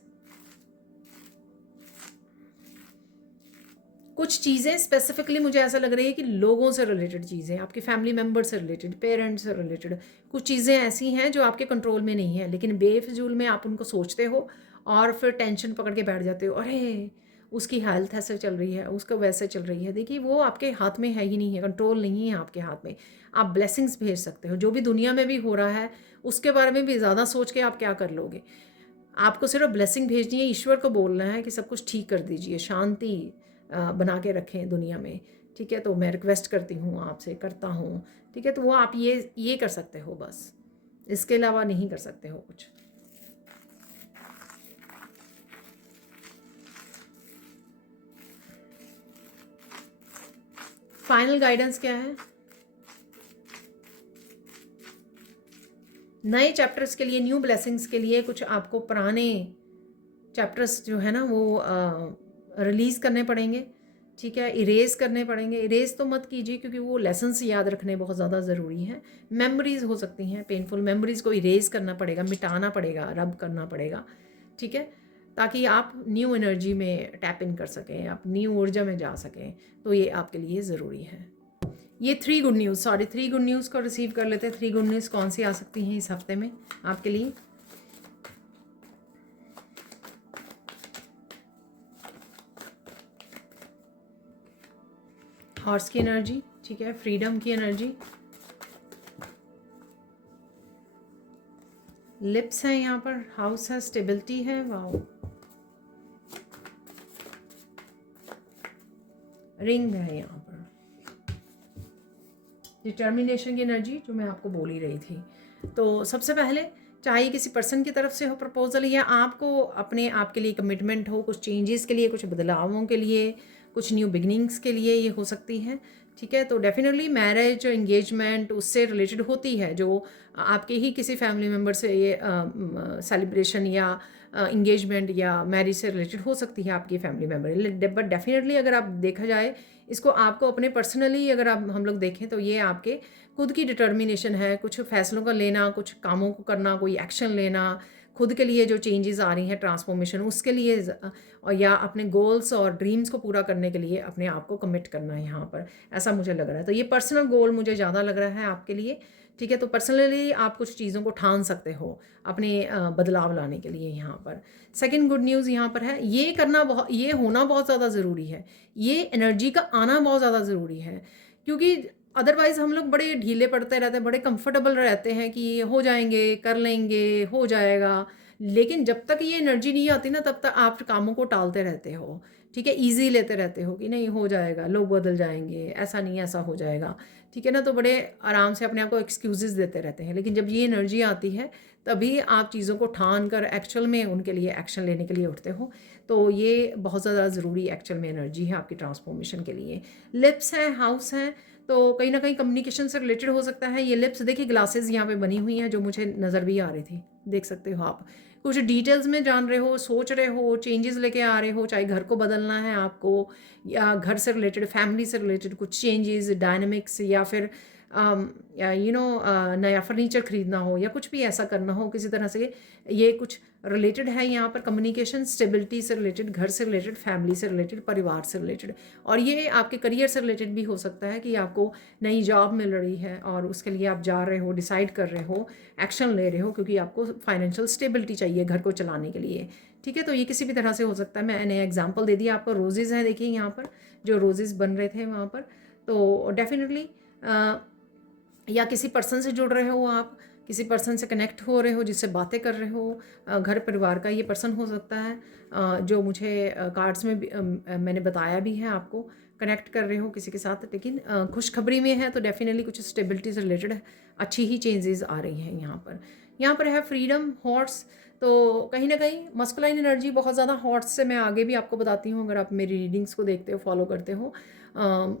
कुछ चीज़ें स्पेसिफिकली मुझे ऐसा लग रही है कि लोगों से रिलेटेड चीज़ें, आपके फैमिली मेम्बर से रिलेटेड, पेरेंट्स से रिलेटेड कुछ चीज़ें ऐसी हैं जो आपके कंट्रोल में नहीं है, लेकिन बेफिजूल में आप उनको सोचते हो और फिर टेंशन पकड़ के बैठ जाते हो, अरे उसकी हेल्थ ऐसे चल रही है, उसका वैसे चल रही है। देखिए वो आपके हाथ में है ही नहीं है, कंट्रोल नहीं है आपके हाथ में। आप ब्लेसिंग्स भेज सकते हो, जो भी दुनिया में भी हो रहा है उसके बारे में भी ज़्यादा सोच के आप क्या कर लोगे। आपको सिर्फ ब्लेसिंग भेजनी है, ईश्वर को बोलना है कि सब कुछ ठीक कर दीजिए, शांति बना के रखें दुनिया में, ठीक है। तो मैं रिक्वेस्ट करती हूँ आपसे, करता हूँ, ठीक है। तो वो आप ये कर सकते हो, बस इसके अलावा नहीं कर सकते हो कुछ। फाइनल गाइडेंस क्या है? नए चैप्टर्स के लिए, न्यू ब्लेसिंग्स के लिए कुछ आपको पुराने चैप्टर्स जो है ना वो रिलीज़ करने पड़ेंगे, ठीक है, इरेज करने पड़ेंगे। इरेज तो मत कीजिए क्योंकि वो लेसन्स याद रखने बहुत ज़्यादा ज़रूरी हैं। मेमोरीज हो सकती हैं, पेनफुल मेमोरीज को इरेज करना पड़ेगा, मिटाना पड़ेगा, रब करना पड़ेगा, ठीक है, ताकि आप न्यू एनर्जी में टैप इन कर सकें, आप न्यू ऊर्जा में जा सकें। तो ये आपके लिए ज़रूरी है। ये 3 गुड न्यूज़, 3 गुड न्यूज़ को रिसीव कर लेते हैं। 3 गुड न्यूज़ कौन सी आ सकती हैं इस हफ्ते में आपके लिए? हॉर्स की एनर्जी, ठीक है, फ्रीडम की एनर्जी, लिप्स है यहाँ पर, हाउस है, स्टेबिलिटी है, वाओ, रिंग है यहाँ पर, डिटर्मिनेशन की एनर्जी जो मैं आपको बोल ही रही थी। तो सबसे पहले चाहे किसी पर्सन की तरफ से हो प्रपोजल, या आपको अपने आप के लिए कमिटमेंट हो, कुछ चेंजेस के लिए, कुछ बदलावों के लिए कुछ न्यू बिगनिंग्स के लिए ये हो सकती है, ठीक है। तो डेफिनेटली मैरिज एंगेजमेंट उससे रिलेटेड होती है, जो आपके ही किसी फैमिली मेम्बर से ये सेलिब्रेशन या इंगेजमेंट या मैरिज से रिलेटेड हो सकती है आपकी फैमिली मेम्बर। बट डेफिनेटली अगर आप देखा जाए इसको, आपको अपने पर्सनली अगर आप हम लोग देखें तो ये आपके खुद की डिटर्मिनेशन है, कुछ फैसलों का लेना, कुछ कामों को करना, कोई एक्शन लेना, खुद के लिए जो चेंजेस आ रही हैं ट्रांसफॉर्मेशन उसके लिए, और या अपने गोल्स और ड्रीम्स को पूरा करने के लिए अपने आप को कमिट करना है यहाँ पर, ऐसा मुझे लग रहा है। तो ये पर्सनल गोल मुझे ज़्यादा लग रहा है आपके लिए, ठीक है। तो पर्सनली आप कुछ चीज़ों को ठान सकते हो अपने बदलाव लाने के लिए यहाँ पर। सेकंड गुड न्यूज़ यहाँ पर है, ये करना बहुत, ये होना बहुत ज़्यादा ज़रूरी है, ये एनर्जी का आना बहुत ज़्यादा ज़रूरी है, क्योंकि अदरवाइज़ हम लोग बड़े ढीले पड़ते रहते हैं, बड़े कंफर्टेबल रहते हैं कि हो जाएंगे, कर लेंगे, हो जाएगा। लेकिन जब तक ये एनर्जी नहीं आती ना, तब तक आप कामों को टालते रहते हो, ठीक है, ईजी लेते रहते हो कि नहीं हो जाएगा, लोग बदल जाएंगे, ऐसा नहीं ऐसा हो जाएगा, ठीक है ना। तो बड़े आराम से अपने आप को एक्सक्यूज़ेस देते रहते हैं। लेकिन जब ये एनर्जी आती है तभी आप चीज़ों को ठान कर एक्चुअल में उनके लिए एक्शन लेने के लिए उठते हो। तो ये बहुत ज़्यादा ज़रूरी एक्चुअल में एनर्जी है आपकी ट्रांसफॉर्मेशन के लिए। लिप्स हैं, हाउस हैं, तो कहीं ना कहीं कम्युनिकेशन से रिलेटेड हो सकता है। ये लिप्स देखिए, ग्लासेस यहाँ पे बनी हुई हैं जो मुझे नज़र भी आ रही थी, देख सकते हो आप। कुछ डिटेल्स में जान रहे हो, सोच रहे हो, चेंजेस लेके आ रहे हो, चाहे घर को बदलना है आपको, या घर से रिलेटेड, फैमिली से रिलेटेड कुछ चेंजेस, डायनामिक्स, या फिर नया फर्नीचर खरीदना हो, या कुछ भी ऐसा करना हो किसी तरह से, ये कुछ रिलेटेड है यहाँ पर। कम्युनिकेशन, स्टेबिलिटी से रिलेटेड, घर से रिलेटेड, फैमिली से रिलेटेड, परिवार से रिलेटेड। और ये आपके करियर से रिलेटेड भी हो सकता है कि आपको नई जॉब मिल रही है और उसके लिए आप जा रहे हो, डिसाइड कर रहे हो, एक्शन ले रहे हो, क्योंकि आपको फाइनेंशियल स्टेबिलिटी चाहिए घर को चलाने के लिए, ठीक है। तो ये किसी भी तरह से हो सकता है। मैंने एग्जाम्पल दे दिया आपको, रोजेज़ हैं देखिए यहाँ पर, जो रोजेज़ बन रहे थे वहाँ पर। तो डेफिनेटली या किसी पर्सन से जुड़ रहे हो आप, किसी पर्सन से कनेक्ट हो रहे हो, जिससे बातें कर रहे हो, घर परिवार का ये पर्सन हो सकता है, जो मुझे कार्ड्स में भी, मैंने बताया भी है आपको, कनेक्ट कर रहे हो किसी के साथ। लेकिन खुशखबरी में है तो डेफिनेटली कुछ स्टेबिलिटी से रिलेटेड अच्छी ही चेंजेस आ रही हैं यहाँ पर। यहाँ पर है फ्रीडम, हॉर्स। तो कहीं ना कहीं मस्कुलाइन एनर्जी बहुत ज़्यादा, हॉर्स से मैं आगे भी आपको बताती हूँ अगर आप मेरी रीडिंग्स को देखते हो, फॉलो करते हो।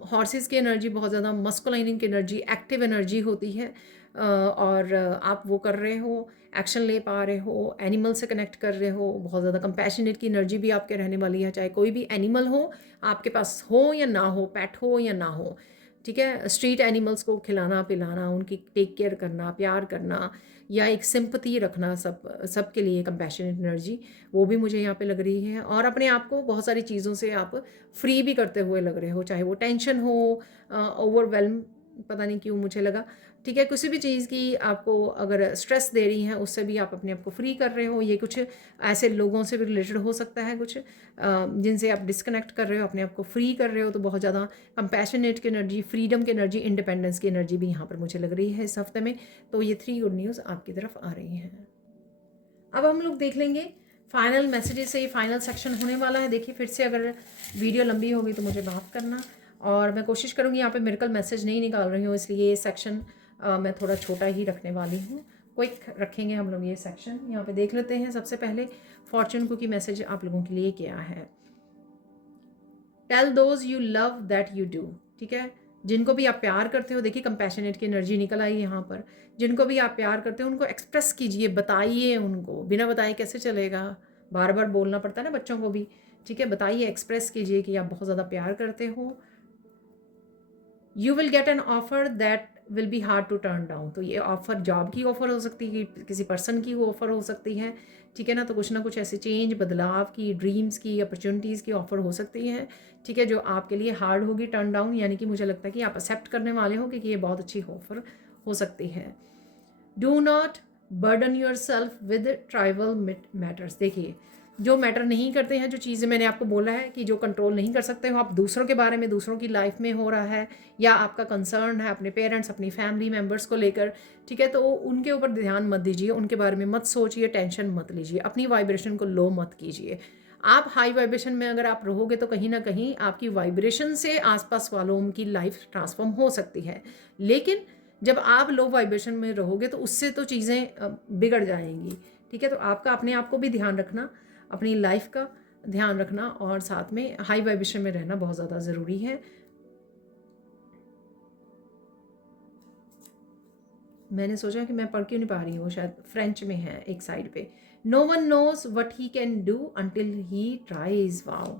हॉर्सेस की एनर्जी बहुत ज़्यादा मस्कुलाइन की एनर्जी, एक्टिव एनर्जी होती है, और आप वो कर रहे हो, एक्शन ले पा रहे हो, एनिमल से कनेक्ट कर रहे हो, बहुत ज़्यादा कंपैशनेट की एनर्जी भी आपके रहने वाली है, चाहे कोई भी एनिमल हो आपके पास, हो या ना हो, पेट हो या ना हो, ठीक है। स्ट्रीट एनिमल्स को खिलाना पिलाना, उनकी टेक केयर करना, प्यार करना, या एक सिंपथी रखना सब के लिए, कंपैशनेट एनर्जी, वो भी मुझे यहाँ पे लग रही है। और अपने आप को बहुत सारी चीज़ों से आप फ्री भी करते हुए लग रहे हो, चाहे वो टेंशन हो, ओवरवेलम, पता नहीं क्यों मुझे लगा, ठीक है, किसी भी चीज़ की आपको अगर स्ट्रेस दे रही हैं उससे भी आप अपने आप को फ्री कर रहे हो। ये कुछ ऐसे लोगों से भी रिलेटेड हो सकता है, कुछ जिनसे आप डिस्कनेक्ट कर रहे हो, अपने आप को फ्री कर रहे हो। तो बहुत ज़्यादा कंपैशनेट की एनर्जी, फ्रीडम की एनर्जी, इंडिपेंडेंस की एनर्जी भी यहाँ पर मुझे लग रही है इस हफ्ते में। तो ये 3 गुड न्यूज़ आपकी तरफ आ रही हैं। अब हम लोग देख लेंगे फाइनल मैसेजेस से, ये फाइनल सेक्शन होने वाला है। देखिए फिर से अगर वीडियो लंबी होगी तो मुझे माफ़ करना, और मैं कोशिश करूँगी यहाँ पे मिरेकल मैसेज नहीं निकाल रही हूँ, इसलिए ये सेक्शन मैं थोड़ा छोटा ही रखने वाली हूँ। क्विक रखेंगे हम लोग ये सेक्शन। यहाँ पे देख लेते हैं सबसे पहले फॉर्चून कुकी मैसेज आप लोगों के लिए क्या है। Tell those you love that you do, ठीक है। जिनको भी आप प्यार करते हो, देखिए कंपैशनेट की एनर्जी निकल आई यहाँ पर। जिनको भी आप प्यार करते हो उनको एक्सप्रेस कीजिए, बताइए उनको, बिना बताए कैसे चलेगा, बार बार बोलना पड़ता है ना बच्चों को भी, ठीक है। बताइए, एक्सप्रेस कीजिए कि आप बहुत ज़्यादा प्यार करते हो। You will get an offer that will be hard to turn down. तो ये ऑफर जॉब की ऑफर हो सकती है, किसी पर्सन की ऑफर हो सकती है, ठीक है ना। तो कुछ ना कुछ ऐसे चेंज, बदलाव की, ड्रीम्स की, अपॉर्चुनिटीज़ की ऑफर हो सकती है, ठीक है, जो आपके लिए हार्ड होगी टर्न डाउन। यानी कि मुझे लगता है कि आप एक्सेप्ट करने वाले हो कि ये बहुत अच्छी ऑफर हो सकती है। Do not burden yourself with trivial matters. देखिए जो मैटर नहीं करते हैं, जो चीज़ें मैंने आपको बोला है कि जो कंट्रोल नहीं कर सकते हो आप दूसरों के बारे में, दूसरों की लाइफ में हो रहा है, या आपका कंसर्न है अपने पेरेंट्स, अपनी फैमिली मेम्बर्स को लेकर, ठीक है, तो उनके ऊपर ध्यान मत दीजिए, उनके बारे में मत सोचिए, टेंशन मत लीजिए, अपनी वाइब्रेशन को लो मत कीजिए। आप हाई वाइब्रेशन में अगर आप रहोगे तो कहीं ना कहीं आपकी वाइब्रेशन से आसपास वालों की लाइफ ट्रांसफॉर्म हो सकती है। लेकिन जब आप लो वाइब्रेशन में रहोगे तो उससे तो चीज़ें बिगड़ जाएंगी, ठीक है। तो आपका अपने आप को भी ध्यान रखना, अपनी लाइफ का, ध्यान रखना और साथ में हाई वाइब्रेशन में रहना बहुत ज़्यादा ज़रूरी है। मैंने सोचा कि मैं पढ़ क्यों नहीं पा रही हूँ, शायद फ्रेंच में है एक साइड पे। No one knows what he can do until he tries. Wow.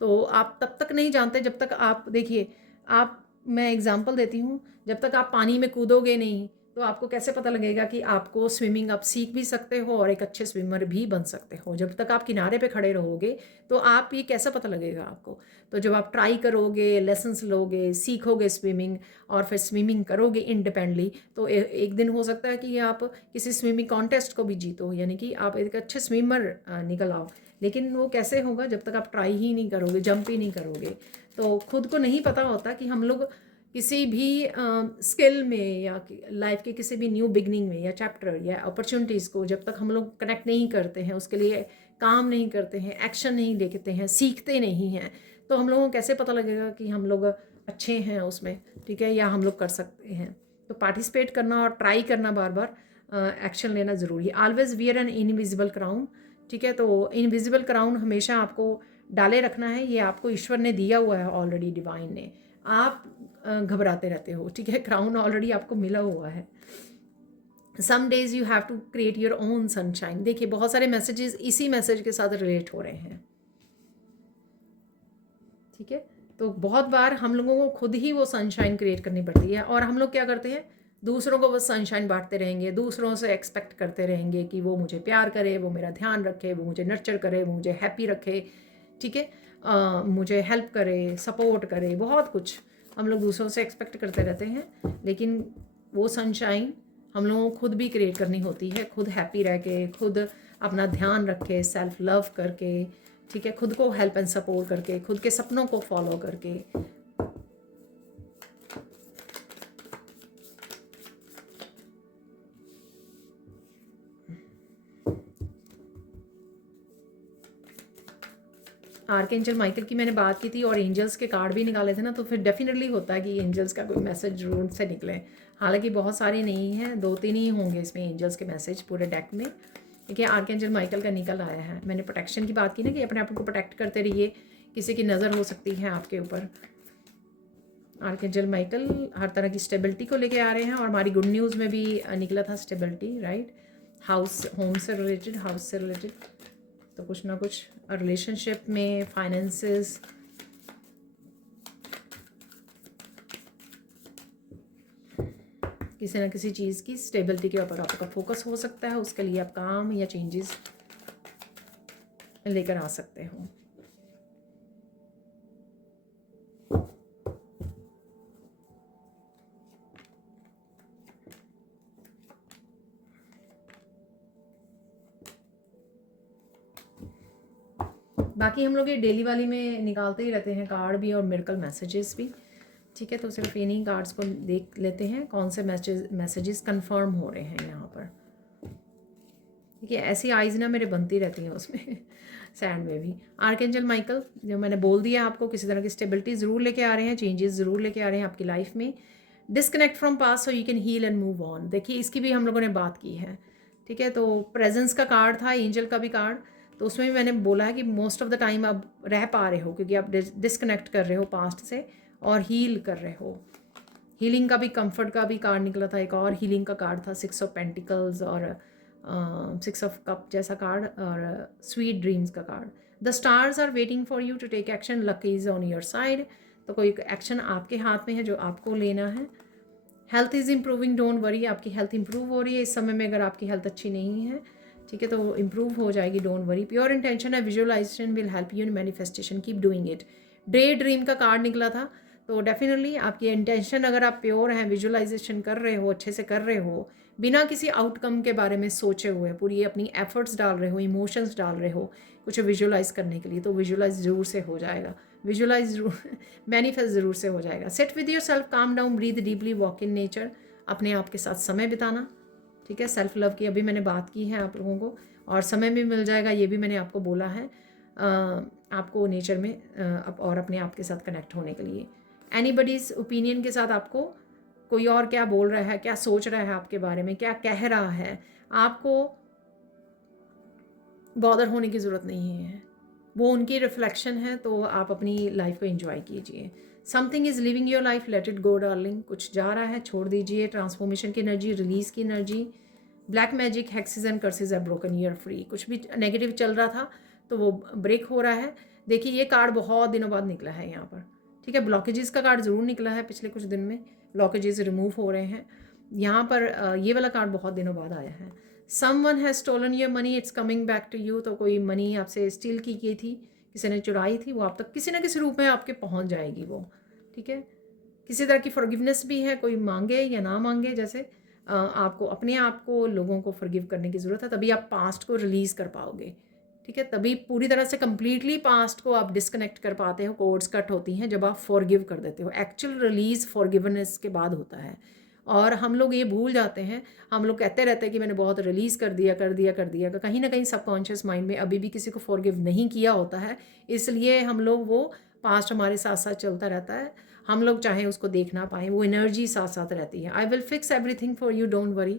तो आप तब तक नहीं जानते जब तक आप, देखिए आप, मैं एग्जांपल देती हूँ, जब तक आप पानी में कूदोगे नहीं तो आपको कैसे पता लगेगा कि आपको स्विमिंग आप सीख भी सकते हो और एक अच्छे स्विमर भी बन सकते हो। जब तक आप किनारे पे खड़े रहोगे तो आप, ये कैसे पता लगेगा आपको? तो जब आप ट्राई करोगे, लेसन्स लोगे, सीखोगे स्विमिंग और फिर स्विमिंग करोगे इंडिपेंडेंटली, तो एक दिन हो सकता है कि आप किसी स्विमिंग कॉन्टेस्ट को भी जीतो, यानी कि आप एक अच्छे स्विमर निकल आओ। लेकिन वो कैसे होगा जब तक आप ट्राई ही नहीं करोगे, जंप ही नहीं करोगे। तो खुद को नहीं पता होता कि हम लोग किसी भी स्किल में या लाइफ के किसी भी न्यू बिगनिंग में या चैप्टर या अपॉर्चुनिटीज़ को जब तक हम लोग कनेक्ट नहीं करते हैं, उसके लिए काम नहीं करते हैं, एक्शन नहीं लेते हैं, सीखते नहीं हैं, तो हम लोगों को कैसे पता लगेगा कि हम लोग अच्छे हैं उसमें, ठीक है, या हम लोग कर सकते हैं? तो पार्टिसिपेट करना और ट्राई करना, बार बार एक्शन लेना ज़रूरी है। Always wear an invisible crown, ठीक है। तो इनविजिबल क्राउन हमेशा आपको डाले रखना है, ये आपको ईश्वर ने दिया हुआ है ऑलरेडी, डिवाइन ने। आप घबराते रहते हो, ठीक है, क्राउन ऑलरेडी आपको मिला हुआ है। Some days you have to create your own sunshine. देखिए बहुत सारे मैसेजेस इसी मैसेज के साथ रिलेट हो रहे हैं, ठीक है। तो बहुत बार हम लोगों को खुद ही वो सनशाइन क्रिएट करनी पड़ती है, और हम लोग क्या करते हैं, दूसरों को बस सनशाइन बांटते रहेंगे, दूसरों से एक्सपेक्ट करते रहेंगे कि वो मुझे प्यार करे, वो मेरा ध्यान रखे, वो मुझे नर्चर करे, वो मुझे हैप्पी रखे, ठीक है, मुझे हेल्प करे, सपोर्ट करे, बहुत कुछ हम लोग दूसरों से एक्सपेक्ट करते रहते हैं। लेकिन वो सनशाइन हम लोगों को खुद भी क्रिएट करनी होती है, खुद हैप्पी रह के, खुद अपना ध्यान रखे, सेल्फ लव करके, ठीक है, खुद को हेल्प एंड सपोर्ट करके, खुद के सपनों को फॉलो करके। आर्कएंजल माइकल की मैंने बात की थी और एंजल्स के कार्ड भी निकाले थे ना, तो फिर डेफिनेटली होता है कि एंजल्स का कोई मैसेज जरूर से निकले। हालांकि बहुत सारे नहीं हैं, 2-3 ही होंगे इसमें एंजल्स के मैसेज पूरे डेक में। देखिए आर्कएंजल माइकल का निकल आया है। मैंने प्रोटेक्शन की बात की ना कि अपने आप को प्रोटेक्ट करते रहिए, किसी की नज़र हो सकती है आपके ऊपर। आर्कएंजल माइकल हर तरह की स्टेबिलिटी को लेके आ रहे हैं, और हमारी गुड न्यूज़ में भी निकला था स्टेबिलिटी, राइट। हाउस, होम से रिलेटेड, हाउस से रिलेटेड, तो कुछ ना कुछ रिलेशनशिप में, फाइनेंसेस, किसी ना किसी चीज़ की स्टेबिलिटी के ऊपर आपका फोकस हो सकता है। उसके लिए आप काम या चेंजेस लेकर आ सकते हो। बाकी हम लोग ये डेली वाली में निकालते ही रहते हैं कार्ड भी और मिरेकल मैसेजेस भी, ठीक है। तो सिर्फ इन्हीं कार्ड्स को देख लेते हैं कौन से मैसेजेस कंफर्म हो रहे हैं यहाँ पर। देखिए ऐसी आइज़ ना मेरे बनती रहती हैं उसमें सैंड में भी। आर्कएंजल माइकल, जो मैंने बोल दिया आपको, किसी तरह की स्टेबिलिटी ज़रूर लेके आ रहे हैं, चेंजेस ज़रूर लेके आ रहे हैं आपकी लाइफ में। Disconnect from past so you can heal and move on. देखिए इसकी भी हम लोगों ने बात की है, ठीक है। तो प्रेजेंस का कार्ड था, एंजल का भी कार्ड, तो उसमें भी मैंने बोला है कि मोस्ट ऑफ द टाइम आप रह पा रहे हो क्योंकि आप डिस्कनेक्ट कर रहे हो पास्ट से और हील कर रहे हो। हीलिंग का भी, कंफर्ट का भी कार्ड निकला था, एक और हीलिंग का कार्ड था, 6 ऑफ पेंटिकल्स और 6 ऑफ कप जैसा कार्ड, और स्वीट ड्रीम्स का card. The stars are waiting for you to take action, luck is on your side. तो कोई एक्शन आपके हाथ में है जो आपको लेना है। Health is improving, don't worry, आपकी हेल्थ इंप्रूव हो रही है इस समय में। अगर आपकी हेल्थ अच्छी नहीं है, ठीक है, तो वो इम्प्रूव हो जाएगी, डोंट वरी। प्योर इंटेंशन है, visualisation will help you in manifestation, keep doing it. Daydream का कार्ड निकला था, तो डेफिनेटली आपकी इंटेंशन, अगर आप प्योर हैं, विजुअलाइजेशन कर रहे हो, अच्छे से कर रहे हो, बिना किसी आउटकम के बारे में सोचे हुए, पूरी अपनी एफर्ट्स डाल रहे हो, इमोशंस डाल रहे हो कुछ विजुअलाइज करने के लिए, तो विजुअलाइज ज़रूर से हो जाएगा, विजुअलाइज ज़रूर मैनिफेस्ट ज़रूर से हो जाएगा। Sit with yourself, calm down, breathe deeply, walk in nature, अपने आप के साथ समय बिताना, ठीक है। सेल्फ लव की अभी मैंने बात की है आप लोगों को, और समय भी मिल जाएगा, ये भी मैंने आपको बोला है आपको नेचर में और अपने आप के साथ कनेक्ट होने के लिए। एनीबडीज़ ओपिनियन के साथ आपको कोई और क्या बोल रहा है, क्या सोच रहा है आपके बारे में, क्या कह रहा है, आपको बॉदर होने की ज़रूरत नहीं है। वो उनकी रिफ्लेक्शन है, तो आप अपनी लाइफ को एंजॉय कीजिए। Something is living your life, let it go darling. कुछ जा रहा है, छोड़ दीजिए। ट्रांसफॉर्मेशन की एनर्जी, रिलीज की energy. Black magic, hexes and curses are broken, year free. कुछ भी नेगेटिव चल रहा था तो वो ब्रेक हो रहा है। देखिए ये कार्ड बहुत दिनों बाद निकला है यहाँ पर, ठीक है। ब्लॉकेजेस का कार्ड ज़रूर निकला है पिछले कुछ दिन में, ब्लॉकेजेस रिमूव हो रहे हैं यहाँ पर। ये वाला कार्ड बहुत दिनों बाद आया है। Someone has stolen your money, it's coming back to you. तो कोई मनी आपसे स्टील की गई थी, किसी ने चुराई थी, वो आप तक किसी ना किसी रूप में आपके पहुँच जाएगी वो, ठीक है। किसी तरह की फॉरगिवनेस भी है, कोई मांगे या ना मांगे, जैसे आपको अपने आप को, लोगों को फॉरगिव करने की ज़रूरत है, तभी आप पास्ट को रिलीज़ कर पाओगे, ठीक है। तभी पूरी तरह से कंप्लीटली पास्ट को आप डिस्कनेक्ट कर पाते हो। कोर्ड्स कट होती हैं जब आप फॉरगिव कर देते हो। एक्चुअल रिलीज़ फॉरगिवनेस के बाद होता है, और हम लोग ये भूल जाते हैं। हम लोग कहते रहते हैं कि मैंने बहुत रिलीज़ कर दिया कर दिया कर दिया, कहीं ना कहीं सबकॉन्शियस माइंड में अभी भी किसी को फॉरगिव नहीं किया होता है, इसलिए हम लोग वो पास्ट हमारे साथ साथ चलता रहता है। हम लोग चाहे उसको देख ना पाएँ, वो एनर्जी साथ साथ रहती है। I will fix everything for you, don't worry.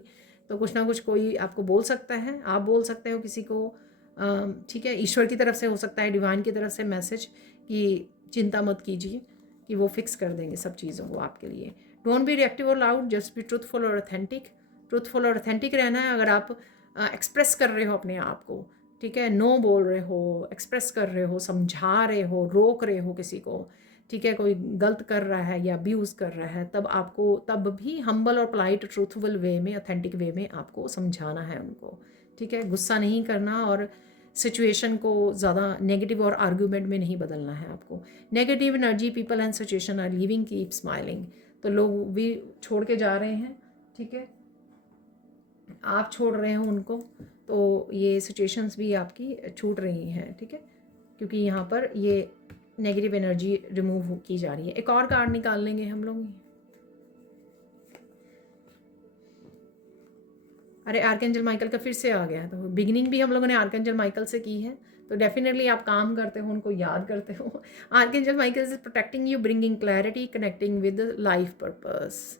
तो कुछ ना कुछ कोई आपको बोल सकता है, आप बोल सकते हो किसी को, ठीक है। ईश्वर की तरफ से हो सकता है, डिवाइन की तरफ से मैसेज कि चिंता मत कीजिए, कि वो फिक्स कर देंगे सब चीज़ों को आपके लिए। डोंट बी रिएक्टिव और लाउड, जस्ट बी ट्रूथफुल और ऑथेंटिक। ट्रूथफुल और ऑथेंटिक रहना है। अगर आप एक्सप्रेस कर रहे हो अपने आप को, ठीक है, नो बोल रहे हो, एक्सप्रेस कर रहे हो, समझा रहे हो, रोक रहे हो किसी को, ठीक है, कोई गलत कर रहा है या अब्यूज़ कर रहा है, तब आपको, तब भी हम्बल और पोलाइट ट्रूथफुल वे में, ऑथेंटिक वे में आपको समझाना है उनको, ठीक है। गुस्सा नहीं करना और सिचुएशन को ज़्यादा नेगेटिव और आर्ग्यूमेंट में नहीं बदलना है आपको। Negative energy, people and situation are leaving, keep smiling. तो लोग भी छोड़ के जा रहे हैं, ठीक है, आप छोड़ रहे हो उनको, तो ये सिचुएशंस भी आपकी छूट रही हैं, ठीक है, क्योंकि यहाँ पर ये नेगेटिव एनर्जी रिमूव की जा रही है। एक और कार्ड निकाल लेंगे हम लोग। अरे आर्कएंजल माइकल का फिर से आ गया, तो बिगिनिंग भी हम लोगों ने आर्कएंजल माइकल से की है, तो डेफिनेटली आप काम करते हो, उनको याद करते हो। Archangel Michael is protecting you, bringing clarity, connecting with life purpose,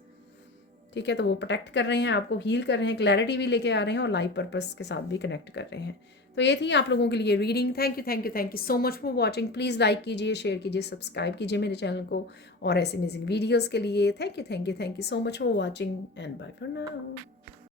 ठीक है। तो वो प्रोटेक्ट कर रहे हैं आपको, हील कर रहे हैं, क्लैरिटी भी लेके आ रहे हैं, और लाइफ पर्पस के साथ भी कनेक्ट कर रहे हैं। तो ये थी आप लोगों के लिए reading. Thank you thank you thank you so much for watching. Please like कीजिए, शेयर कीजिए, सब्सक्राइब कीजिए मेरे चैनल को, और ऐसे अमेजिंग वीडियोज़ के लिए thank you so much for watching, and bye for now.